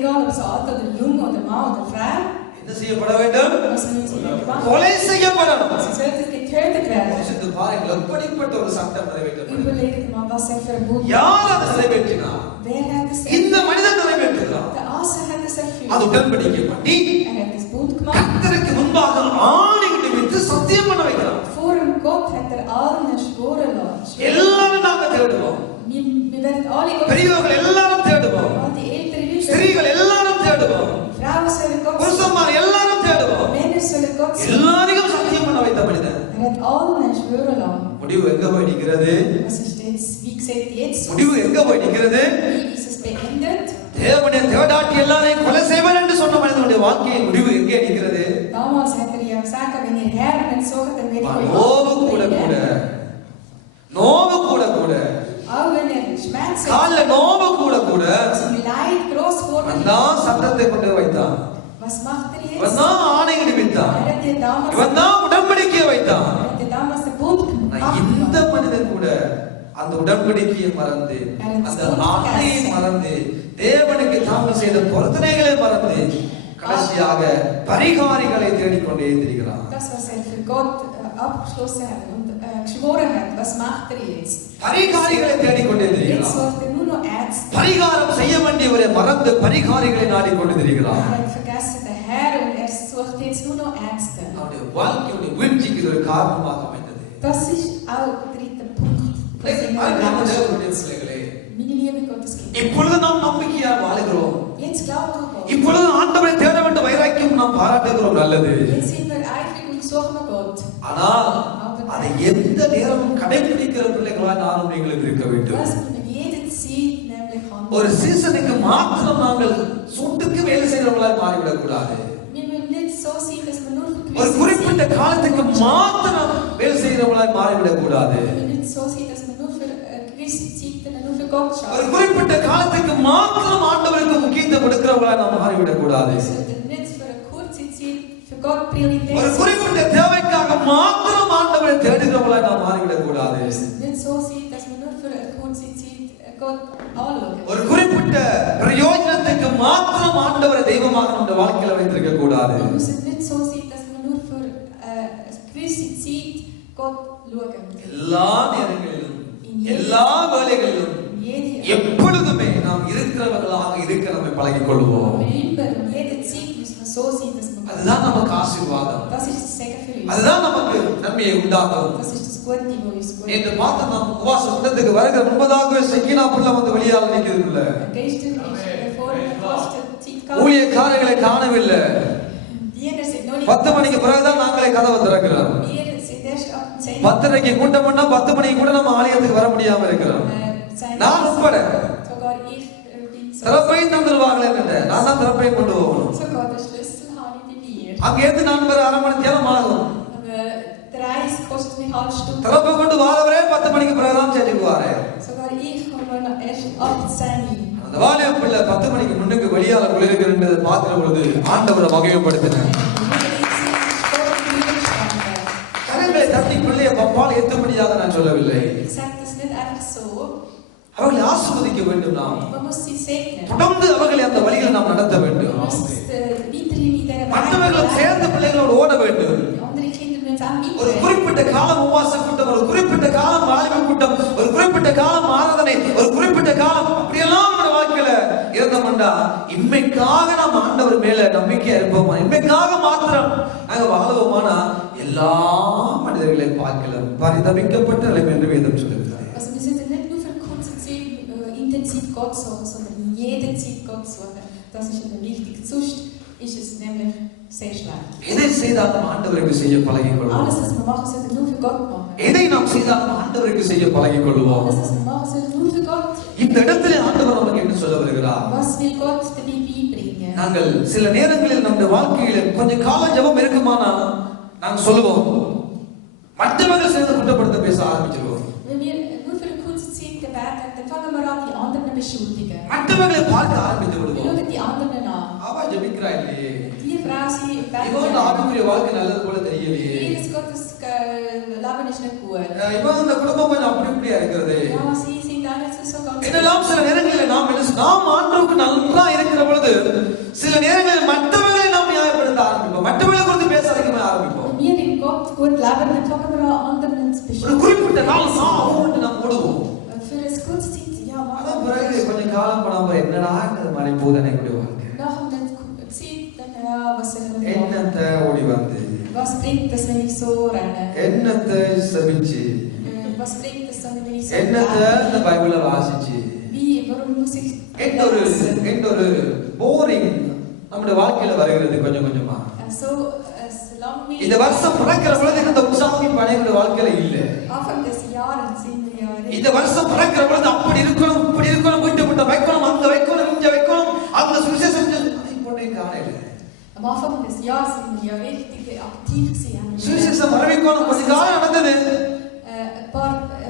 egal ob es alt oder jung oder Mann oder Frau. என்ன செய்யப்பட வேண்டும்? Was sollen sie denn machen? கொலை செய்யப்படணும். Sie sollten getötet werden. சிந்து பாருங்கள் எப்படிப்பட்ட ஒரு சட்டம் நிறைவேற்றப்பட்டது. Überlegt mal, was für ein Buch. யார் அதை நிறைவேற்றினார்? Wer hat es இந்த மனிதன் நிறைவேற்றுகிறார். Der Asa hat es erfüllt. அது உடன்படிக்கை பண்ணி hat das Bund gemacht. கர்த்தருக்கு முன்பாக ஆணையிட்டு விட்டு சத்தியம் பண்ண வைக்கிறார். Vor dem Gott hat allen schworen lassen. எல்லாரும் நாங்க தேடுவோம். Wir werden alle Gott. பெரியவர்கள் எல்லாரும் தேடுவோம். All die älteren Leute. ஸ்திரீகள் எல்லாரும் தேடுவோம். Frauen sollen Gott. புருஷன்மார் எல்லாரும் தேடுவோம். Männer sollen Gott. எல்லாரையும் சத்தியம் பண்ண வைத்த மனிதன். Hat allen schworen lassen. முடிவு எங்க போய் நிக்கிறது? Was ist jetzt? Wie sieht jetzt? முடிவு எங்க போய் நிக்கிறது? Wie ist es beendet? தேவனை தேடாட்டி எல்லாரையும் கொலை செய்வார் என்று சொன்ன மனிதனுடைய வாழ்க்கையின் முடிவு எங்கே நிற்கிறது? Damals hat ja gesagt, wenn ihr Herren sucht, dann werde ich நோவு கூட கூட நோவு கூட கூட auch wenn ihr Schmerz கால்ல நோவு கூட கூட zum Leid groß wurde. அதான் சட்டத்தை கொண்டு வைத்தான். Was macht er jetzt? இவன் தான் ஆணையிட்டு விட்டான். Er hat ja damals இவன் தான் உடன்படிக்கையை வைத்தான். den Bund இந்த மனிதன் கூட அந்த உடன்படிக்கையை மறந்து அந்த ஆணையை மறந்து தேவனுக்கு தாங்கள் செய்த பொருத்தனைகளை மறந்து கடைசியாக பரிகாரிகளை தேடிக்கொண்டே திரிகிறார். Das, was er für Gott abgeschlossen hat und geschworen hat, was macht er jetzt? பரிகாரிகளை தேடிக்கொண்டே Jetzt திரிகிறார். sucht er nur noch Ärzte. பரிகாரம் செய்ய வேண்டியவரை மறந்து பரிகாரிகளை நாடிக்கொண்டு திரிகிறார். Er hat vergessen den Herr und er sucht jetzt nur noch Ärzte. அவருடைய வாழ்க்கையுடைய வீழ்ச்சிக்கு இது ஒரு காரணமாக அமைந்தது. Das ist auch der dritte Punkt. Meine liebe Gotteskinder. இப்பொழுது நாம் நம்பிக்கையால் வாழுகிறோம். Jetzt glauben wir Gott. இப்பொழுது ஆண்டவரை தேட வேண்டும் வைராக்கியம் நாம் பாராட்டுகிறோம், நல்லது. Jetzt sind wir eifrig und suchen wir Gott. ஆனால் அதை எந்த நேரமும் கடைபிடிக்கிற பிள்ளைகளா நானும் நீங்களும் இருக்க வேண்டும். Was mit jeder Zeit nämlich handelt. ஒரு சீசனுக்கு மாத்திரம் நாங்கள் சூட்டுக்கு வேலை செய்கிறவர்களாய் மாறிவிடக் கூடாது. Wir müssen nicht so sein, dass wir nur für ஒரு குறிப்பிட்ட காலத்துக்கு மாத்திரம் வேலை செய்கிறவர்களாய் மாறிவிடக் கூடாது. Wir müssen nicht so sein, dass wir nur für gewisse Zeiten nur für Gott ஒரு schauen. குறிப்பிட்ட காலத்துக்கு மாத்திரம் ஆண்டவருக்கு முக்கியத்துவம் கொடுக்கிறவர்களாய் நாம் மாறிவிடக் கூடாது. Wir sollten nicht für eine kurze Zeit für Gott Priorität ஒரு குறிப்பிட்ட தேவைக்காக மாத்திரம் ஆண்டவரை தேடுகிறவர்களாய் நாம் மாறிவிடக் கூடாது. Wir sollten nicht so sein, dass wir nur für eine kurze Zeit Gott anschauen. ஒரு குறிப்பிட்ட பிரயோஜனத்துக்கு மாத்திரம் ஆண்டவரை தெய்வமாக நம்முடைய வாழ்க்கையில வைத்திருக்க கூடாது. Wir müssen nicht so sein, dass wir nur für eine gewisse Zeit Gott schauen. எல்லா நேரங்களிலும் எல்லா வேளைகளிலும் எப்பொழுதுமே நாம் இருக்கிறவர்களாக இருக்க நம்ம பழகிக் கொள்வோம். Jede Zeit müssen wir so sein, dass wir அதுதான் நமக்கு ஆசீர்வாதம். Das ist das Segen für uns. அதுதான் நமக்கு நன்மையை உண்டாக்கும். Das ist das Gute, wo uns gut. நேற்று பார்த்த நாம் உபவாச கூட்டத்துக்கு வருகிற முன்பதாகவே செக்கினா புள்ள வந்து வெளியால நிற்கிறதுல Gestern ist vor der ersten Zeit gekommen. ஊழியக்காரர்களை காணவில்லை. Diener sind noch nicht. 10 மணிக்கு பிறகுதான் நாங்களே கதவை திறக்கிறோம். Wir sind erst ab 10. 10:30 கூட்டம் பண்ணா 10 மணிக்கு கூட நம்ம ஆலயத்துக்கு வர முடியாம இருக்கிறோம். நான் உட்பட Sogar ich bin so. திறப்பையும் தந்துருவாங்களே என்ன, நான் தான் திறப்பையும் கொண்டு போகணும். Sogar den Schlüssel habe ich bei mir. அங்கேருந்து நான் வர அரை மணி நேரம் ஆகும். Aber der Reis kostet mich eine halbe Stunde. திறப்பை கொண்டு வாரவரே 10 மணிக்கு பிறகுதான் சேர்த்துக்கு வாரேன். Sogar ich komme erst ab 10. அந்த வாலிய பிள்ளை 10 மணிக்கு முன்னுக்கு வெளியால குளிர்கிறதை பார்க்கிற பொழுது ஆண்டவரை மகிமைப்படுத்தினேன். கரங்களை தட்டி பிள்ளையை பப்பால் ஏற்றும்படியாக நான் சொல்லவில்லை. Ich sage das nicht einfach so. அவர்களை ஆசீர்வதிக்க வேண்டும். நாம் Man muss sie segnen. தொடர்ந்து அவர்களை அந்த வழியில் நாம் நடத்த வேண்டும். Man muss weiterhin in dieser மற்றவர்களும் சேர்ந்த பிள்ளைகளோடு ஓட வேண்டும். Die anderen Kinder müssen auch ஒரு mitgehen. குறிப்பிட்ட காலம் உபவாச கூட்டம், ஒரு குறிப்பிட்ட காலம் வாலிப கூட்டம், ஒரு குறிப்பிட்ட காலம் ஆராதனை, ஒரு குறிப்பிட்ட காலம் அப்படியெல்லாம் நம்ம வாழ்க்கையில இருந்தோம்னா இன்மைக்காக நாம் ஆண்டவர் மேல நம்பிக்கையா இருப்போமா, இன்மைக்காக மாத்திரம் நாங்க வாழுவோமானா எல்லா மனிதர்களையும் பார்க்கலாம் பரிதபிக்கப்பட்ட நிலைமை என்று வேதம் சொல்லுகிறது. Also wir sind nicht nur für kurze Zeit intensiv Gott suchen, sondern in jeder Zeit Gott suchen. Das ist eben wichtig. Sonst ist es nämlich sehr schlecht. எதை செய்தாலும் ஆண்டவருக்கு செய்ய பழகிக் கொள்வோம். Alles, was wir machen, sollten nur für Gott machen. எதை நாம் செய்தாலும் ஆண்டவருக்கு செய்ய பழகிக் கொள்வோம். Alles, was wir machen, sollten nur für Gott. இந்த இடத்திலே ஆண்டவர் நமக்கு என்ன சொல்ல வருகிறார்? Was will Gott dabei beibringen? நாங்கள் சில நேரங்களில் நம்முடைய வாழ்க்கையில கொஞ்சம் கால ஜெபம் இருக்குமானா நாங்க சொல்லுவோம், மற்றவர்கள் சேர்ந்து குற்றப்படுத்த பேச ஆரம்பிச்சிருவோம். Wenn wir nur für eine kurze Zeit gebeten, dann fangen wir an, die anderen beschuldigen. மற்றவர்களை பார்க்க ஆரம்பித்து Wir விடுவோம். schauen die anderen an. அவா ஜெபிக்கிறா இல்லையே, Die Frau, sie இவன் ஆவிக்குரிய வாழ்க்கை நல்லது போல தெரியலையே, Jedes Gottes Leben ist nicht gut. இவன் இந்த குடும்பம் கொஞ்சம் அப்படி இப்படியா இருக்கிறது. Ja, sie sind auch nicht so ganz. இதெல்லாம் சில நேரங்களில் நாம் ஆண்டவருக்கு நல்லா இருக்கிற பொழுது பொழுது சில நேரங்களில் மற்றவர்களை நாம் நியாயப்படுத்த ஆரம்பிப்போம், மற்றவர்களை குறித்து பேச ஆரம்பிப்போம். Wenn wir in Gott gut leben, dann fangen wir an, anderen zu ஒரு bestimmen. குறிப்பிட்ட காலம் நாம் ஓடுவோம். Für das kurze Zeit, ja, அதான் பிறகு கொஞ்சம் காலம் போனா என்னடா இந்த மாதிரி போதனை கூட வாழ்க்கை nach einer Zeit, dann, ja, was sollen wir machen? என்னத்தை ஓடி வந்து Was bringt es, wenn ich so renne? என்னத்தை சபிச்சு Was bringt es dann, wenn ich so என்னத்தை renne? இந்த பைபிளை வாசிச்சு Warum muss ich ஒரு போரிங் நம்முடைய வாழ்க்கையில வருகிறது கொஞ்சம் கொஞ்சமா. இந்த வருஷம் பிறக்கிற பொழுது இந்த உற்சாகம் பழைய வாழ்க்கையில இல்ல. இந்த வருஷம் பிறக்கிற பொழுது அப்படி இருக்கணும் இப்படி இருக்கணும் வீட்டு விட்டு வைக்கணும் அங்க வைக்கணும் இங்க வைக்கணும் அந்த சுவிசேஷம் போட்டே காணல. Am Anfang des Jahres sind wir ja richtig aktiv gewesen. சுவிசேஷம் வரவேற்கணும் கொஞ்ச காலம் நடந்தது.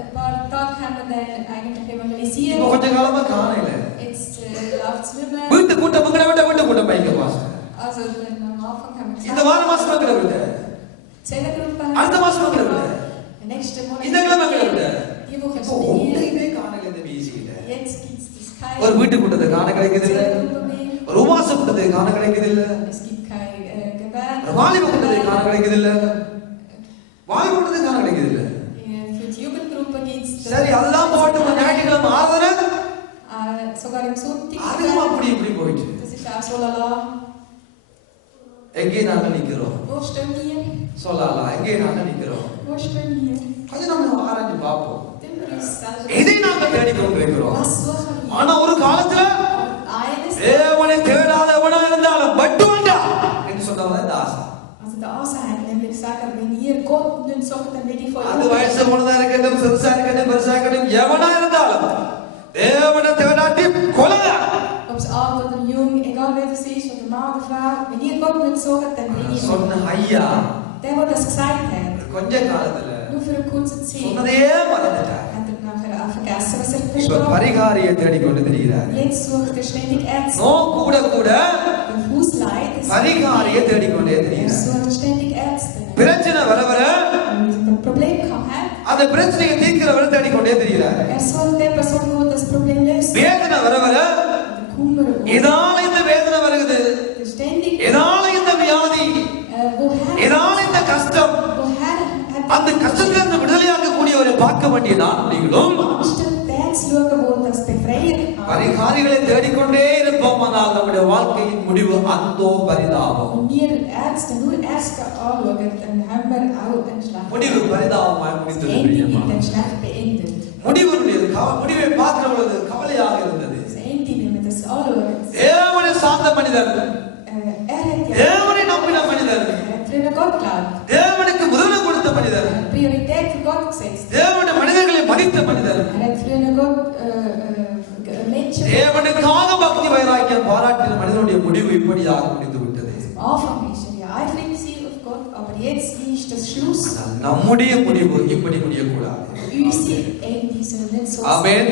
Ein paar Tage haben wir dann eigentlich evangelisiert. இப்போ கொஞ்ச காலமா காணல. Jetzt läuft es nicht mehr. வீட்டு கூட்டம் மங்கட வீட்டு கூட்டம் பைக்க pastor. Also am Anfang haben wir இந்த வார மாசம் மங்கட விட. Zellgruppe. அடுத்த மாசம் மங்கட விட. Nächste Monat. இந்த கிழமை மங்கட விட. Die Woche இப்போ ஒண்ணுமே காணல இந்த வீசில. Jetzt gibt's das kein. ஒரு வீட்டு கூட்டத்தை காண கிடைக்குது இல்ல. ஒரு உபவாச கூட்டத்தை காண கிடைக்குது இல்ல. Es gibt kein Gebet. வாலிப கூட்டத்தை காண கிடைக்குது இல்ல. வாலிப கூட்டத்தை காண கிடைக்குது இல்ல. Für die Jugendgruppe gibt's. சரி அதெல்லாம் போட்டு ஞாயிற்றுக்கிழமை ஆராதனை. Sogar im Sonntag. அதுவும் அப்படி இப்படி போயிட்டு. Das ist auch so lala. எங்கே நாங்கள் நிக்கிறோம்? Wo stehen wir? சொல்லலாம் எங்கே நாங்கள் நிக்கிறோம்? Wo stehen wir? அது நம்ம ஆராய்ச்சி பார்ப்போம். Denn wir uns selber. இதை நாங்கள் தேடிக்கொண்டிருக்கிறோம். Was suchen wir? ஆனா ஒரு காலத்துல Eines. தேவனை தேடாதவனா இருந்தாலும் பட்டுவண்டா என்று சொன்னவன் இந்த ஆசை. Also der Asa hat nämlich gesagt, wenn ihr Gott nicht sucht, dann werde ich von அது வயசு போனதா இருக்கட்டும் சிறுசா இருக்கட்டும் பெருசா இருக்கட்டும் எவனா இருந்தாலும் தேவனை தேடாட்டி கொலையா. Ob es alt oder jung, egal wer das ist, oder Mann oder Frau, wenn ihr Gott nicht sucht, dann werde ich சொன்ன ஐயா der das gesagt hat, கொஞ்ச காலத்துல nur für eine kurze Zeit, சொன்னதே மறந்துட்டார். hat er nachher auch vergessen, was er இப்ப versprochen hat. பரிகாரியை தேடிக்கொண்டு திரிகிறார். Jetzt sucht er ständig Ärzte. நோ கூட கூட Und Hausleid ist பரிகாரியை தேடிக்கொண்டே er திரிகிறார். sucht ständig Ärzte. பிரச்சனை வர வர Und wenn er ein Problem hat, அந்த பிரச்சனையை தீர்க்கிறவரை தேடிக்கொண்டே திரிகிறார். er sucht der Person, die das Problem löst. வேதனை வர வர Der Kummer, எதால இந்த வேதனை வருகிறது, der ständig, எதால இந்த வியாதி, woher எதால இந்த கஷ்டம், hat அந்த கஷ்டத்திலிருந்து விடுதலையாக்க கூடியவரை பார்க்க வேண்டிய நான் நீங்களும் anstatt der zu schauen, wo das befreien kann. பரிகாரிகளை தேடிக்கொண்டே இருப்போமானால் நம்முடைய வாழ்க்கையின் முடிவு அந்தோ பரிதாபம். Und wir Ärzte nur Ärzte anschauen, dann haben wir auch einen schlechten முடிவு பரிதாபமாய் Das முடிந்தது. Ende wird dann schlecht beendet. முடிவை பார்க்கிற பொழுது கவலையாக இருந்தது. Das Ende, wenn wir das anschauen, தேவனை சார்ந்த மனிதர், er hat ja தேவனை நம்பின மனிதர், früher Gott geglaubt. தேவனுக்கு முதன்மை கொடுத்த மனிதர், Er hat Priorität für Gott gesetzt. தேவனுடைய மனிதர்களை மதித்த மனிதர், Er hat früher Gott Menschen தேவனுக்காக பக்தி வைராக்கியம் பாராட்டின மனிதனுடைய முடிவு இப்படியாக முடிந்து விட்டது. am Anfang ist er ja eifrig gewesen auf Gott, aber jetzt ist das Schluss. ஆனால் நம்முடைய முடிவு இப்படி முடியக்கூடாது. Unser Ende soll nicht so ஆமென்.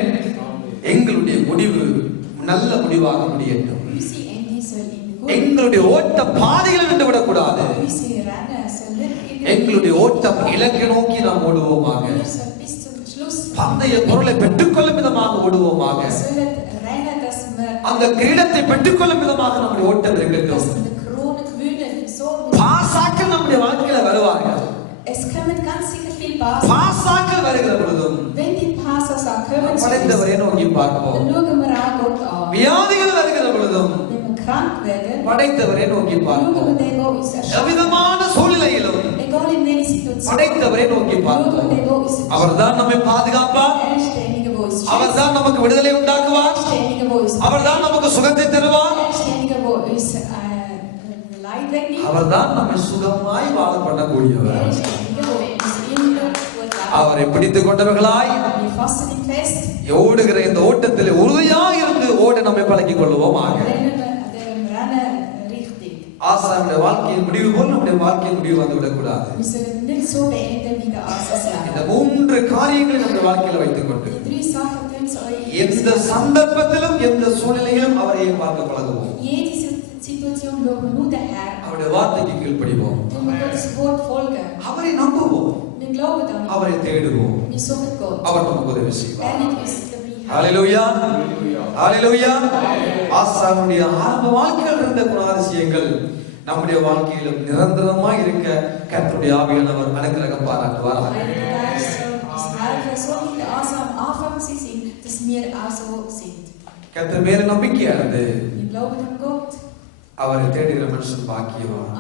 எங்களுடைய முடிவு நல்ல முடிவாக முடியட்டும். Unser Ende soll in der எங்களுடைய ஓட்ட பாதையில் விட்டு விடக்கூடாது. Unser Rennen soll nicht எங்களுடைய ஓட்டம் இலக்கை நோக்கி நாம் ஓடுவோமாக. Wir sollen bis zum Schluss பந்தய பொருளை பெற்றுக்கொள்ளும் விதமாக ஓடுவோமாக. wir sollen rennen, dass wir அந்த கிரீடத்தை பெற்றுக்கொள்ளும் விதமாக நம்முடைய ஓட்டம் dass இருக்கட்டும். wir die Krone gewinnen. So பாசாக்கள் நம்முடைய வாழ்க்கையில வருவார்கள். es kommen ganz sicher viel Pass. பாசாக்கள் வருகிற பொழுதும் Wenn die Passer sagen, kommen zu uns, படைத்தவரை நோக்கி பார்ப்போம். dann schauen wir auch Gott an. வியாதிகள் வருகிற பொழுதும் Wenn wir krank werden, படைத்தவரை நோக்கி schauen பார்ப்போம். wir den, wo uns erschafft. எவ்விதமான சூழ்நிலையிலும் Egal in welcher Situation, படைத்தவரை நோக்கி schauen wir பார்ப்போம். den, wo uns erschafft. அவர்தான் நம்மை பாதுகாப்பார். Er ist derjenige, wo uns schützt. அவர்தான் நமக்கு விடுதலை Er உண்டாக்குவார். ist derjenige, wo uns அவர்தான் நமக்கு சுகத்தை தருவார். Er ist derjenige, wo uns Leid wegnimmt. அவர்தான் நம்மை சுகமாய் வாழ பண்ணக்கூடியவர். Er ist derjenige, wo uns immer gut läuft. அவரை பிடித்துக் கொண்டவர்களாய் Wir fassen ihn fest. ஓடுகிற இந்த ஓட்டத்தில் உறுதியாக இருந்து ஓட நம்மை பழக்கிக் கொள்வோமாக. Rennen wir an dem Rennen richtig. ஆசானுடைய வாழ்க்கையின் முடிவு போல் நம்முடைய வாழ்க்கையின் முடிவு வந்து விடக்கூடாது. Wir sollen nicht so beenden wie der Asas இந்த Leben. 3 காரியங்களை நம்முடைய வாழ்க்கையில வைத்துக் கொண்டு Die 3 Sachen tun zu euch. எந்த சந்தர்ப்பத்திலும் எந்த சூழ்நிலையிலும் அவரை பார்க்க பழகுவோம். Jede Situation schauen wir nur den Herrn. அவருடைய வார்த்தைக்கு கீழ்ப்படிவோம். Wenn wir Gottes Wort folgen, அவரை நம்புவோம். wir glauben an ihn. அவரை தேடுவோம். Wir suchen Gott. அவர் நமக்கு உதவி செய்வார். Er wird uns dabei helfen. ஹalleluya. ஹalleluya. ஆசானுடைய ஆரம்ப வாழ்க்கையில் இருந்த குணாதிசயங்கள் நம்முடைய வாழ்க்கையிலும் நிரந்தரமாக இருக்க கர்த்தருடைய ஆவியானவர் அனுக்கிரகம் பாராட்டுவார். கர்த்தர் மேல நம்பிக்கையா இருந்து அவரை தேடுகிற மனுஷன் பாக்கியவான்.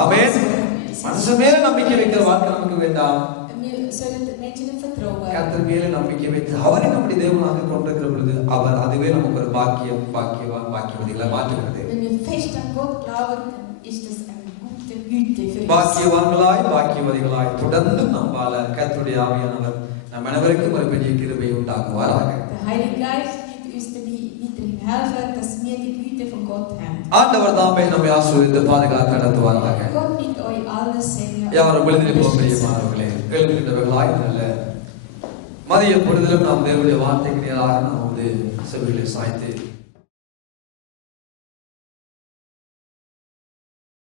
ஆமென். மனுஷன் மேல நம்பிக்கை வைக்கிற வாழ்க்கை நமக்கு வேண்டாம். கர்த்தர் மேல நம்பிக்கை வைத்து அவரை நம்முடைய தேவனாக கொண்டிருக்கிற பொழுது அவர் அதுவே நமக்கு ஒரு பாக்கியம், பாக்கியவான், பாக்கியவதிகளை மாற்றுகிறது. பாக்கியவான்களாய் பாக்கியவதிகளாய் தொடர்ந்து நம்பால கர்த்தருடைய ஆவியானவர் நம் அனைவருக்கும் ஒரு பெரிய கிருபையை உண்டாக்குவாராக. ஆண்டவர் தாமே நம்மை ஆசீர்வதித்து பாதுகாத்து நடத்துவாராக. யாரும் விழுந்திருப்போம் பிரியமானவர்களே, எழுந்திருந்தவர்களாய் நல்ல மதிய பொழுதிலும் நாம் தேவனுடைய வார்த்தைக்கு நேராக நாம் செவிகளை சாய்த்து